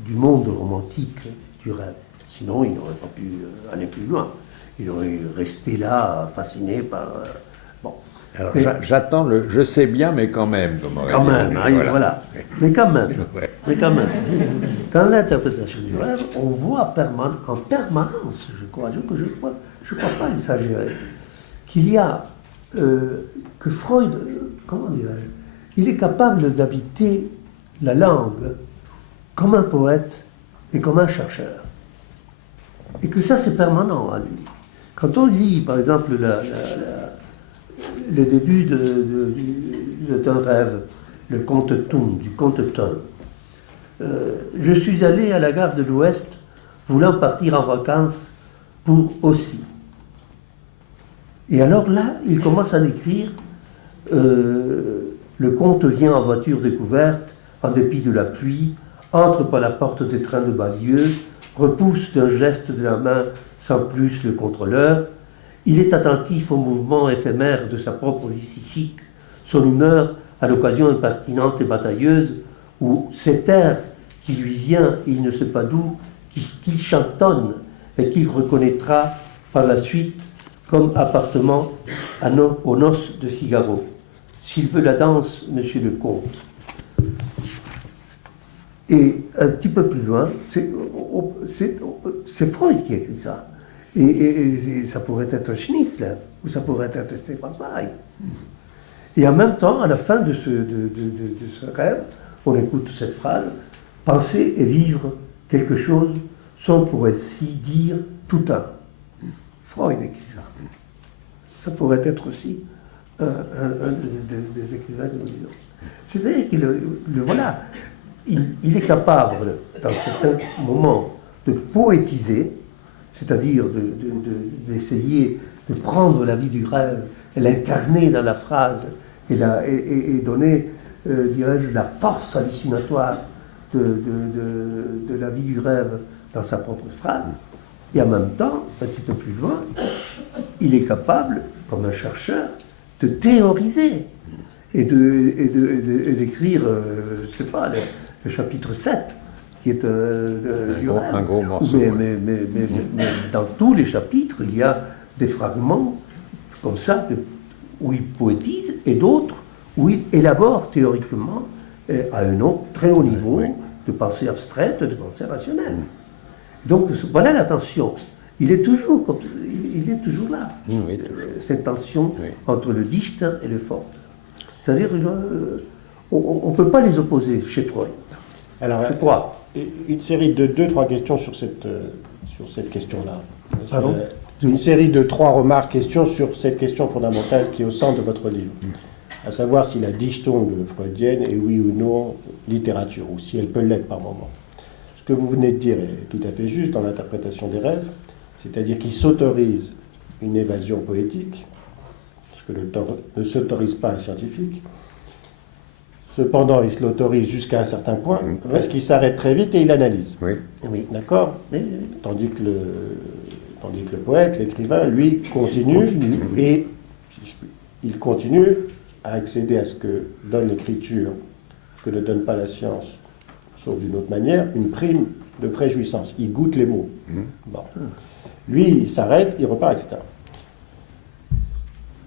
du monde romantique du rêve. Sinon, il n'aurait pas pu aller plus loin. Il aurait resté là, fasciné par... Alors, j'attends le « je sais bien, mais quand même », comme on quand même, hein, voilà. Mais quand même, Ouais. mais quand même. Dans l'interprétation du rêve, on voit en permanence, je crois pas exagérer, qu'il y a, que Freud, comment dirais-je, il est capable d'habiter la langue comme un poète et comme un chercheur. Et que ça, c'est permanent à lui. Quand on lit, par exemple, le début d'un rêve, le conte Thun, du conte Thun. Je suis allé à la gare de l'Ouest, voulant partir en vacances pour aussi. Et alors là, il commence à décrire le comte vient en voiture découverte, en dépit de la pluie, entre par la porte des trains de banlieue, repousse d'un geste de la main sans plus le contrôleur. Il est attentif aux mouvements éphémères de sa propre vie psychique, son humeur à l'occasion impertinente et batailleuse, où cet air qui lui vient, il ne sait pas d'où, qu'il chantonne et qu'il reconnaîtra par la suite comme appartement aux noces de Figaro. S'il veut la danse, monsieur le comte. Et un petit peu plus loin, c'est Freud qui écrit ça. Et ça pourrait être Schnitzler, ou ça pourrait être Stéphane Zweig. Et en même temps, à la fin de ce rêve, on écoute cette phrase, « Penser et vivre quelque chose sont pour ainsi dire tout un ». Freud écrit ça. Ça pourrait être aussi un des écrivains que nous disons. C'est-à-dire qu'il voilà, il est capable, dans certains moments, de poétiser, c'est-à-dire d'essayer de prendre la vie du rêve et l'incarner dans la phrase et donner, dirais-je, la force hallucinatoire de la vie du rêve dans sa propre phrase, et en même temps, un petit peu plus loin, il est capable, comme un chercheur, de théoriser et d'écrire, je ne sais pas, le chapitre 7, qui est du rêve. Un gros morceau. Mais dans tous les chapitres, il y a des fragments comme ça, où il poétise, et d'autres où il élabore théoriquement à un autre très haut niveau de pensée abstraite, de pensée rationnelle. Donc voilà la tension. Il est toujours là. Oui. Cette tension entre le Dichter et le Forster. C'est-à-dire on ne peut pas les opposer chez Freud. Alors, je crois. Une série de 2-3 questions sur cette question-là. Pardon ? Une série de 3 remarques, questions sur cette question fondamentale qui est au centre de votre livre. À savoir si la Dichtung freudienne est oui ou non littérature, ou si elle peut l'être par moment. Ce que vous venez de dire est tout à fait juste dans l'interprétation des rêves, c'est-à-dire qu'il s'autorise une évasion poétique, ce que ne s'autorise pas un scientifique. Cependant, il se l'autorise jusqu'à un certain point, parce qu'il s'arrête très vite et il analyse. Oui. D'accord ? Tandis que le poète, l'écrivain, lui, continue, et il continue à accéder à ce que donne l'écriture, que ne donne pas la science, sauf d'une autre manière, une prime de préjouissance. Il goûte les mots. Bon. Lui, il s'arrête, il repart, etc.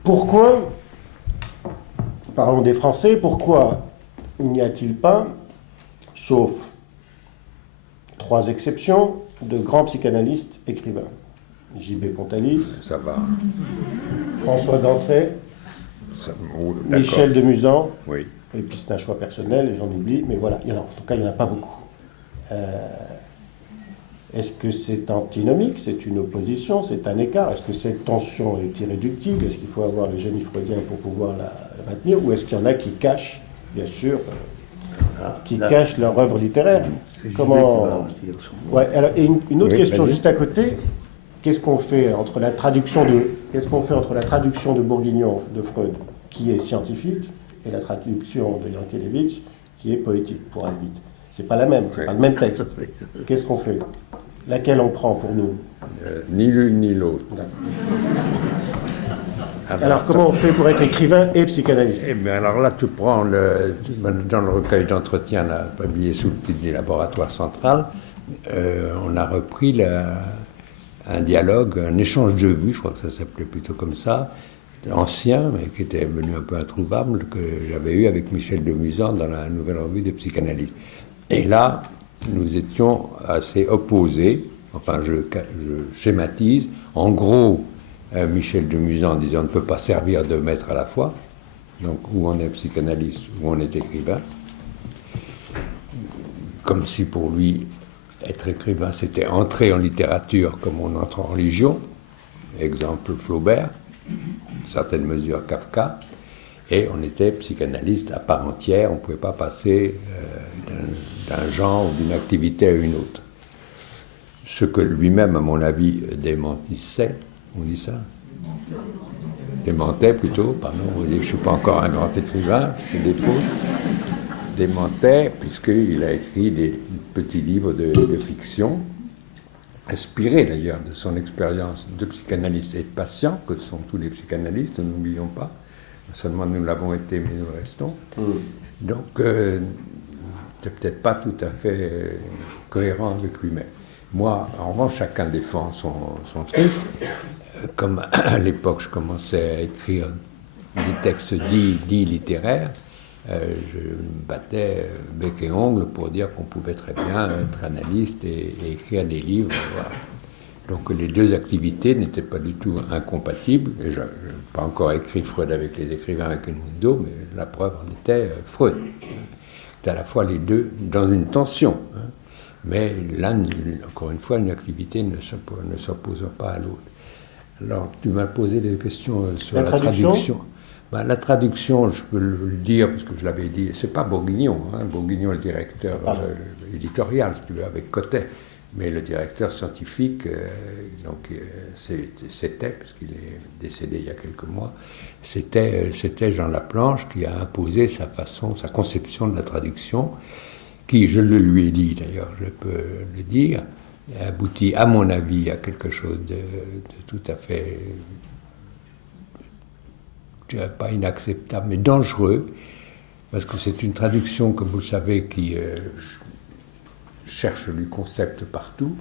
Pourquoi, parlons des Français, pourquoi n'y a-t-il pas, sauf 3 exceptions, de grands psychanalystes écrivains? J.B. Pontalis, Ça va. François D'Antrey, Michel de Musan, Oui. et puis c'est un choix personnel, et j'en oublie, mais voilà, en tout cas, il n'y en a pas beaucoup. Est-ce que c'est antinomique, c'est une opposition, c'est un écart? Est-ce que cette tension est irréductible? Est-ce qu'il faut avoir le génie freudien pour pouvoir la maintenir? Ou est-ce qu'il y en a qui cachent, bien sûr, cachent leur œuvre littéraire? Comment... Ouais, alors, et une autre question juste à côté. Qu'est-ce qu'on fait entre la traduction de Bourguignon de Freud, qui est scientifique, et la traduction de Yankelevitch, qui est poétique, pour aller vite? C'est pas la même, c'est pas le même texte. Qu'est-ce qu'on fait? Laquelle on prend pour nous? Ni l'une ni l'autre. Alors comment on fait pour être écrivain et psychanalyste? Eh bien, alors là, tu prends dans le recueil d'entretien publié sous le titre du Laboratoire Central, on a repris un dialogue, un échange de vues, je crois que ça s'appelait plutôt comme ça, ancien, mais qui était devenu un peu introuvable, que j'avais eu avec Michel de Musan dans la Nouvelle Revue de Psychanalyse. Et là, nous étions assez opposés, enfin je schématise, en gros, Michel de Musan disait on ne peut pas servir de maître à la fois, donc ou on est psychanalyste ou on est écrivain, comme si pour lui être écrivain c'était entrer en littérature comme on entre en religion, exemple Flaubert, certaines mesures Kafka, et on était psychanalyste à part entière, on ne pouvait pas passer d'un genre ou d'une activité à une autre. Ce que lui-même, à mon avis, démentissait, on dit ça? Démentait plutôt, pardon, vous dites que je ne suis pas encore un grand écrivain, c'est des fautes. Démentait, puisqu'il a écrit des petits livres de fiction, inspirés d'ailleurs de son expérience de psychanalyste et de patient, que sont tous les psychanalystes, ne n'oublions pas. Non seulement nous l'avons été, mais nous le restons. Donc, c'est peut-être pas tout à fait cohérent avec lui-même. Moi, en revanche, chacun défend son truc. Comme à l'époque, je commençais à écrire des textes dits littéraires, je me battais bec et ongle pour dire qu'on pouvait très bien être analyste et écrire des livres. Voilà. Donc les deux activités n'étaient pas du tout incompatibles. Et je n'ai pas encore écrit Freud avec les écrivains avec El Mundo, mais la preuve en était Freud. C'était à la fois les deux dans une tension. Mais là, encore une fois, une activité ne s'oppose pas à l'autre. Alors, tu m'as posé des questions sur la traduction. Ben, la traduction, je peux le dire, parce que je l'avais dit, c'est pas Bourguignon. Bourguignon est le directeur éditorial, si tu veux, avec Cotet. Mais le directeur scientifique, c'était, puisqu'il est décédé il y a quelques mois, c'était Jean Laplanche qui a imposé sa conception de la traduction, qui, je le lui ai dit d'ailleurs, je peux le dire, aboutit à mon avis à quelque chose de tout à fait, je dirais pas inacceptable, mais dangereux, parce que c'est une traduction, comme vous le savez, qui cherche le concept partout,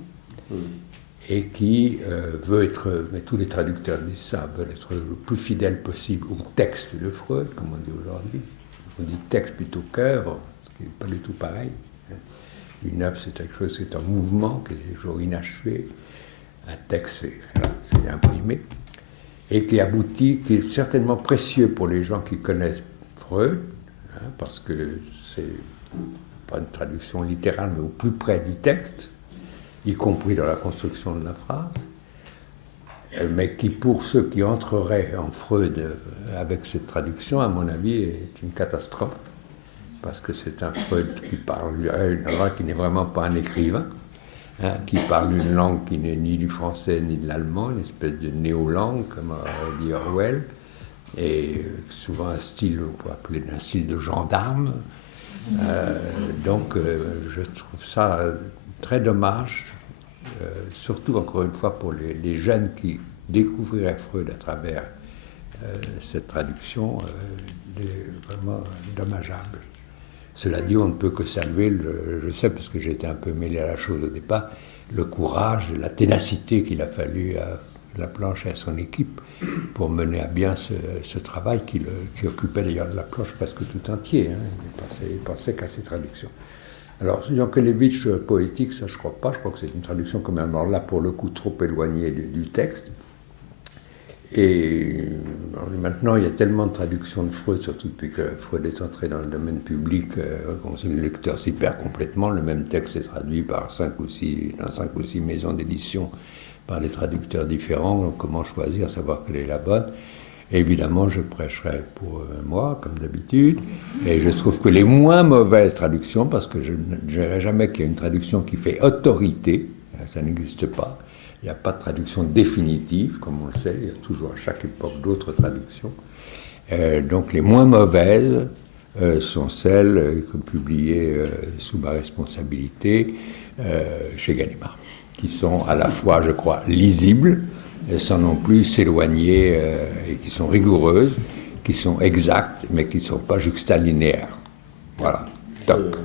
et qui veut être, mais tous les traducteurs disent ça, veulent être le plus fidèle possible au texte de Freud, comme on dit aujourd'hui. On dit texte plutôt qu'œuvre, ce qui n'est pas du tout pareil. Une œuvre, c'est quelque chose qui est en mouvement, qui est toujours inachevé. Un texte, c'est imprimé. Et qui aboutit, qui est certainement précieux pour les gens qui connaissent Freud, parce que c'est pas une traduction littérale, mais au plus près du texte, y compris dans la construction de la phrase, mais qui, pour ceux qui entreraient en Freud avec cette traduction, à mon avis, est une catastrophe, parce que c'est un Freud qui parle une langue qui n'est vraiment pas un écrivain, qui parle une langue qui n'est ni du français ni de l'allemand, une espèce de néo-langue, comme dit Orwell, et souvent un style, on peut appeler un style de gendarme. Donc je trouve ça très dommage, surtout encore une fois pour les jeunes qui découvriraient Freud à travers cette traduction, vraiment dommageable. Cela dit, on ne peut que saluer, je sais parce que j'ai été un peu mêlé à la chose au départ, le courage et la ténacité qu'il a fallu à la planche et à son équipe pour mener à bien ce travail qui occupait d'ailleurs la planche presque tout entier. Il pensait qu'à ses traductions. Alors, Yankelevitch poétique, ça je crois pas, je crois que c'est une traduction quand même, alors là pour le coup trop éloignée du texte. Et maintenant, il y a tellement de traductions de Freud, surtout depuis que Freud est entré dans le domaine public, le lecteur s'y perd complètement. Le même texte est traduit par 5 ou 6 maisons d'édition par des traducteurs différents. Donc, comment choisir, savoir quelle est la bonne? Et évidemment, je prêcherai pour moi, comme d'habitude. Et je trouve que les moins mauvaises traductions, parce que je ne dirais jamais qu'il y a une traduction qui fait autorité, ça n'existe pas. Il n'y a pas de traduction définitive, comme on le sait, il y a toujours à chaque époque d'autres traductions. Donc les moins mauvaises sont celles publiées sous ma responsabilité chez Gallimard, qui sont à la fois, je crois, lisibles, sans non plus s'éloigner, et qui sont rigoureuses, qui sont exactes, mais qui ne sont pas juxtalinéaires. Voilà. Toc.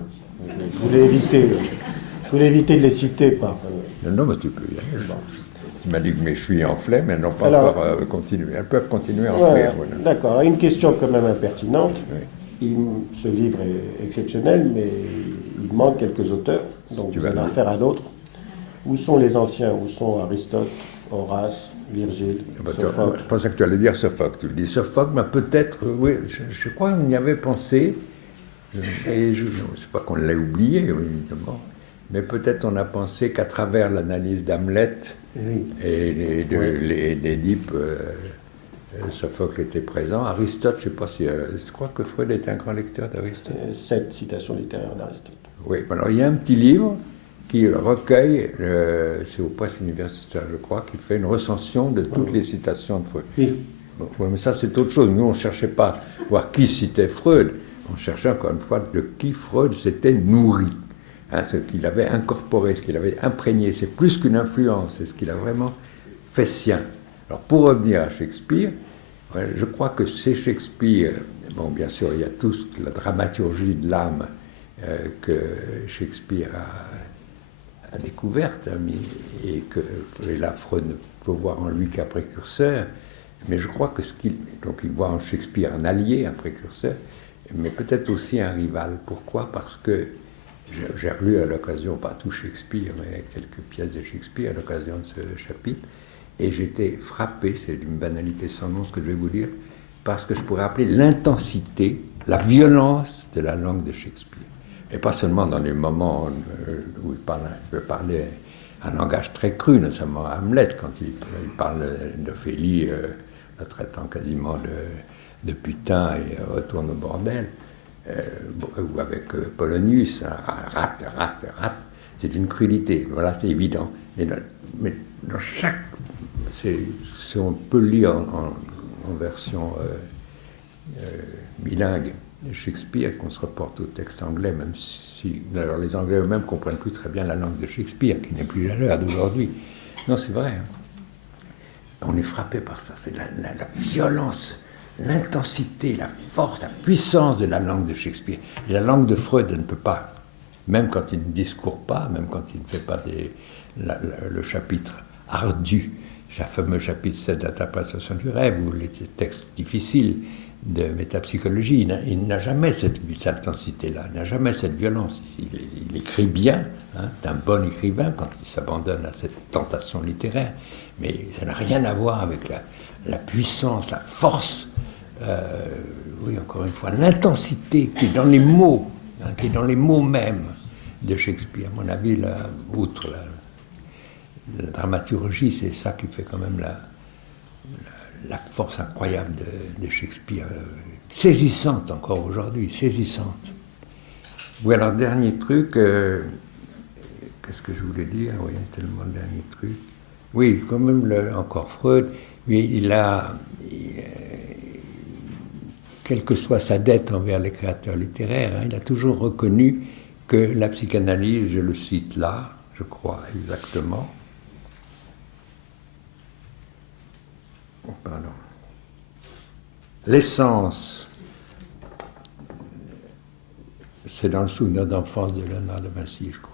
Je voulais éviter de les citer par... Non, mais tu peux y aller. Tu m'as dit que mes chevilles enflaient, mais elles n'ont pas encore continué. Elles peuvent continuer à enfler. Voilà. D'accord. Une question quand même impertinente. Oui. Ce livre est exceptionnel, mais il manque quelques auteurs. Donc vous allez en faire un autre. Où sont les anciens? Où sont Aristote, Horace, Virgile, Sophocle? Je pensais que tu allais dire Sophocle. Tu le dis Sophocle, mais peut-être, oui, je crois qu'on y avait pensé. Et je ne sais pas qu'on l'ait oublié, évidemment. Mais peut-être on a pensé qu'à travers l'analyse d'Hamlet et d'Édipe, Sophocle était présent. Aristote, je ne sais pas si... je crois que Freud était un grand lecteur d'Aristote. 7 citations littéraires d'Aristote. Oui, alors il y a un petit livre qui recueille, c'est aux presses universitaires, je crois, qui fait une recension de toutes les citations de Freud. Oui. Bon, mais ça, c'est autre chose. Nous, on ne cherchait pas à voir qui citait Freud. On cherchait encore une fois de qui Freud s'était nourri. Ce qu'il avait incorporé, ce qu'il avait imprégné, c'est plus qu'une influence, c'est ce qu'il a vraiment fait sien. Alors pour revenir à Shakespeare, je crois que c'est Shakespeare, bon bien sûr il y a toute la dramaturgie de l'âme que Shakespeare a découverte, et que là Freud ne peut voir en lui qu'un précurseur, mais je crois que donc il voit en Shakespeare un allié, un précurseur, mais peut-être aussi un rival. Pourquoi? Parce que j'ai relu à l'occasion, pas tout Shakespeare, mais quelques pièces de Shakespeare à l'occasion de ce chapitre, et j'étais frappé, c'est d'une banalité sans nom ce que je vais vous dire, parce que je pourrais appeler l'intensité, la violence de la langue de Shakespeare. Et pas seulement dans les moments où il parlait un langage très cru, notamment à Hamlet, quand il parle d'Ophélie, la traitant quasiment de putain et retourne au bordel. Ou avec Polonius, rate, c'est une crudité, voilà, c'est évident. Mais dans chaque... on peut le lire en version bilingue, Shakespeare, qu'on se reporte au texte anglais, même si alors les Anglais eux-mêmes ne comprennent plus très bien la langue de Shakespeare, qui n'est plus la leur d'aujourd'hui. Non, c'est vrai. On est frappé par ça. C'est la violence, l'intensité, la force, la puissance de la langue de Shakespeare. Et la langue de Freud ne peut pas, même quand il ne discourt pas, même quand il ne fait pas le chapitre ardu, le fameux chapitre 7 d'interprétation du rêve, ou les textes difficiles de métapsychologie, il n'a jamais cette intensité-là, il n'a jamais cette violence. Il écrit bien, hein, d'un bon écrivain quand il s'abandonne à cette tentation littéraire, mais ça n'a rien à voir avec la puissance, la force, oui, encore une fois, l'intensité qui est dans les mots, hein, qui est dans les mots mêmes de Shakespeare. À mon avis, outre la dramaturgie, c'est ça qui fait quand même la force incroyable de Shakespeare, saisissante encore aujourd'hui, saisissante. Oui, alors, dernier truc, qu'est-ce que je voulais dire? Oui, tellement de derniers trucs. Oui, quand même, encore Freud, il a, quelle que soit sa dette envers les créateurs littéraires, hein, il a toujours reconnu que la psychanalyse, je le cite là, je crois exactement, pardon. L'essence, c'est dans le souvenir d'enfance de Léonard de Vinci, je crois.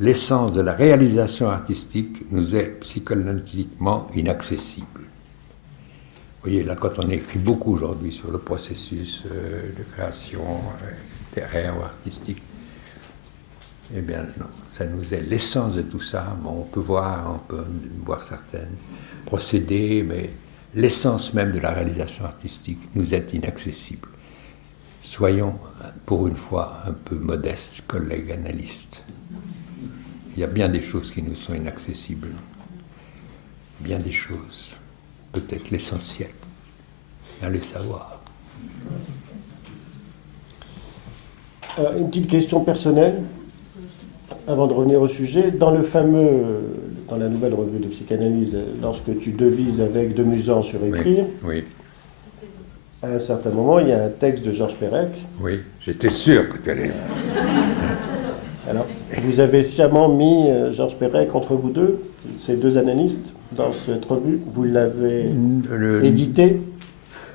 L'essence de la réalisation artistique nous est psychologiquement inaccessible. Vous voyez, là, quand on écrit beaucoup aujourd'hui sur le processus de création littéraire ou artistique, eh bien, non, ça nous est l'essence de tout ça. Bon, on peut voir certains procédés, mais l'essence même de la réalisation artistique nous est inaccessible. Soyons, pour une fois, un peu modestes, collègues analystes. Il y a bien des choses qui nous sont inaccessibles. Bien des choses. Peut-être l'essentiel. Allez savoir. Une petite question personnelle, avant de revenir au sujet. Dans la nouvelle revue de psychanalyse, lorsque tu devises avec de Musan sur écrire, oui. À un certain moment, il y a un texte de Georges Perec. Oui, j'étais sûr que tu allais. Alors, vous avez sciemment mis Georges Perec entre vous deux, ces deux analystes, dans cette revue. Vous l'avez édité?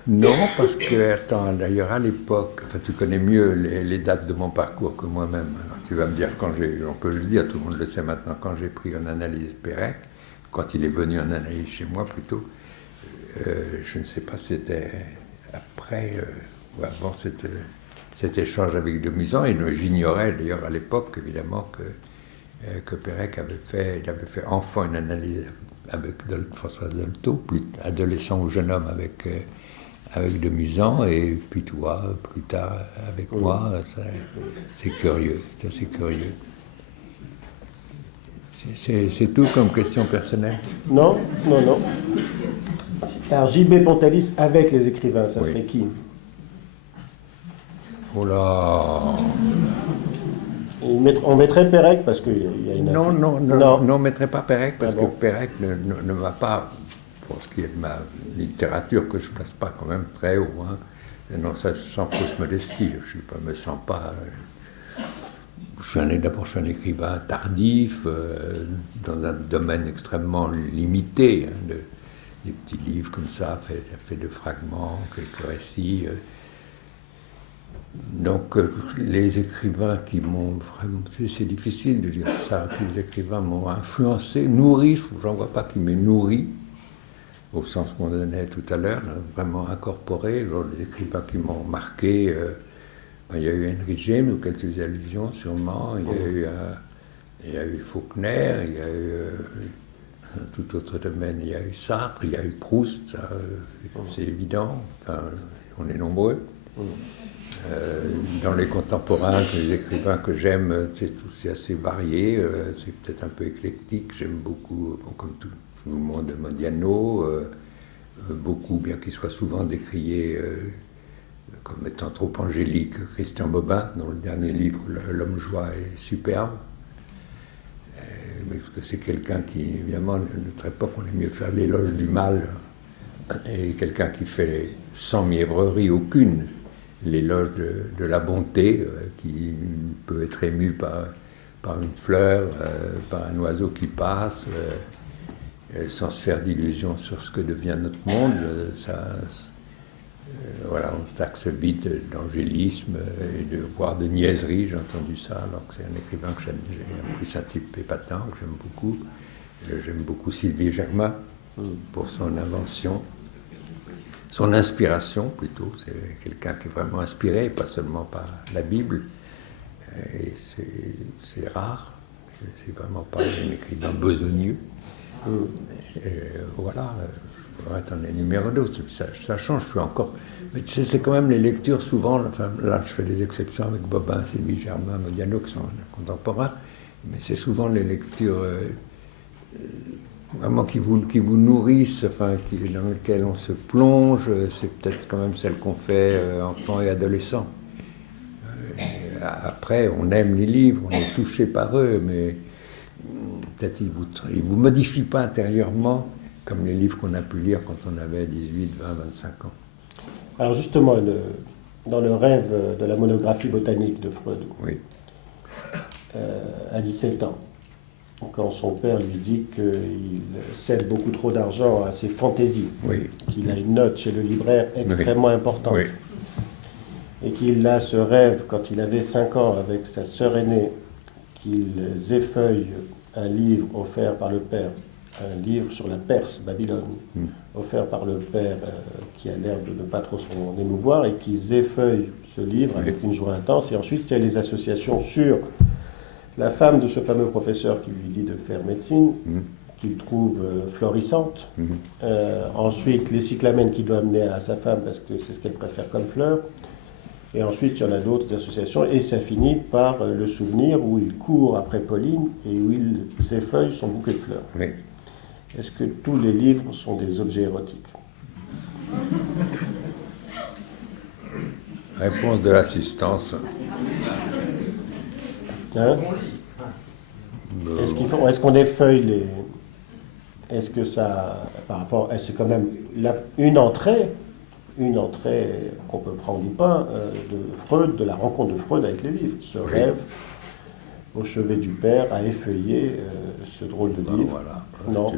Non, parce que, attends, d'ailleurs, à l'époque, enfin, tu connais mieux les dates de mon parcours que moi-même. Alors, tu vas me dire, on peut le dire, tout le monde le sait maintenant, quand j'ai pris en analyse Perec, quand il est venu en analyse chez moi plutôt, je ne sais pas si c'était après ou avant cet échange avec de Musan, et j'ignorais d'ailleurs à l'époque, évidemment, que Perec avait fait enfant une analyse avec François Dolto, adolescent ou jeune homme avec de Musan, et puis toi, plus tard avec moi. C'est curieux, c'est assez curieux. C'est tout comme question personnelle? Non. Alors, J.B. Pontalis avec les écrivains, ça serait qui? Oh là! On mettrait Perec parce qu'il y a une... Non, on ne mettrait pas Perec parce que Perec ne va pas, pour ce qui est de ma littérature, que je ne place pas quand même très haut. Hein. Non, ça sans fausse modestie, je ne me sens pas... D'abord, je suis un écrivain tardif, dans un domaine extrêmement limité, hein, des petits livres comme ça, faits de fragments, quelques récits. Donc, les écrivains qui m'ont vraiment... C'est difficile de dire ça, que les écrivains m'ont influencé, nourri, j'en vois pas qui m'ait nourri, au sens qu'on donnait tout à l'heure, vraiment incorporé. Alors, les écrivains qui m'ont marqué, il y a eu Henry James, ou quelques allusions sûrement, il y a eu Faulkner, il y a eu... dans tout autre domaine, il y a eu Sartre, il y a eu Proust, ça, c'est évident, enfin, on est nombreux. Dans les contemporains, les écrivains que j'aime, c'est assez varié, c'est peut-être un peu éclectique, j'aime beaucoup, comme tout le monde, Modiano, beaucoup, bien qu'il soit souvent décrié comme étant trop angélique, Christian Bobin, dont le dernier livre, L'Homme-Joie, est superbe. Parce que c'est quelqu'un qui, évidemment, à notre époque, on aime mieux faire l'éloge du mal, et quelqu'un qui fait sans mièvrerie aucune l'éloge de la bonté qui peut être ému par une fleur, par un oiseau qui passe, sans se faire d'illusions sur ce que devient notre monde. Voilà, on taxe vite d'angélisme et voire de niaiserie, j'ai entendu ça, alors que c'est un écrivain que j'aime. En plus, un type épatant que j'aime beaucoup. J'aime beaucoup Sylvie Germain pour son invention, son inspiration plutôt. C'est quelqu'un qui est vraiment inspiré, et pas seulement par la Bible. Et c'est rare. C'est vraiment pas un écrivain besogneux. Voilà, il faudrait en énumérer d'autres. Ça change, je suis encore. Mais tu sais, c'est quand même les lectures souvent. Enfin, là, je fais des exceptions avec Bobin, Sylvie Germain, Modiano, qui sont contemporains. Mais c'est souvent les lectures vraiment qui vous nourrissent, enfin, dans lesquelles on se plonge. C'est peut-être quand même celles qu'on fait enfant et adolescent. Après, on aime les livres, on est touché par eux, mais peut-être ils vous modifient pas intérieurement comme les livres qu'on a pu lire quand on avait 18, 20, 25 ans. Alors justement, dans le rêve de la monographie botanique de Freud, Oui. À 17 ans, quand son père lui dit qu'il cède beaucoup trop d'argent à ses fantaisies, Oui. qu'il a une note chez le libraire extrêmement importante, Oui. et qu'il a ce rêve, quand il avait 5 ans, avec sa sœur aînée, qu'ils effeuillent un livre offert par le père, un livre sur la Perse, Babylone, offert par le père qui a l'air de ne pas trop s'en émouvoir, et qu'ils effeuillent ce livre avec une joie intense. Et ensuite, il y a les associations sur la femme de ce fameux professeur qui lui dit de faire médecine, qu'il trouve florissante. Ensuite, les cyclamènes qu'il doit amener à sa femme parce que c'est ce qu'elle préfère comme fleur. Et ensuite, il y en a d'autres associations, et ça finit par le souvenir où il court après Pauline et où il s'effeuille son bouquet de fleurs. Oui. Est-ce que tous les livres sont des objets érotiques? Réponse de l'assistance. Hein? Est-ce qu'on effeuille les... Est-ce que ça... Par rapport... C'est quand même une entrée qu'on peut prendre ou pas, de Freud, de la rencontre de Freud avec les livres. Ce rêve au chevet du père à effeuiller ce drôle de livre. Voilà. Non.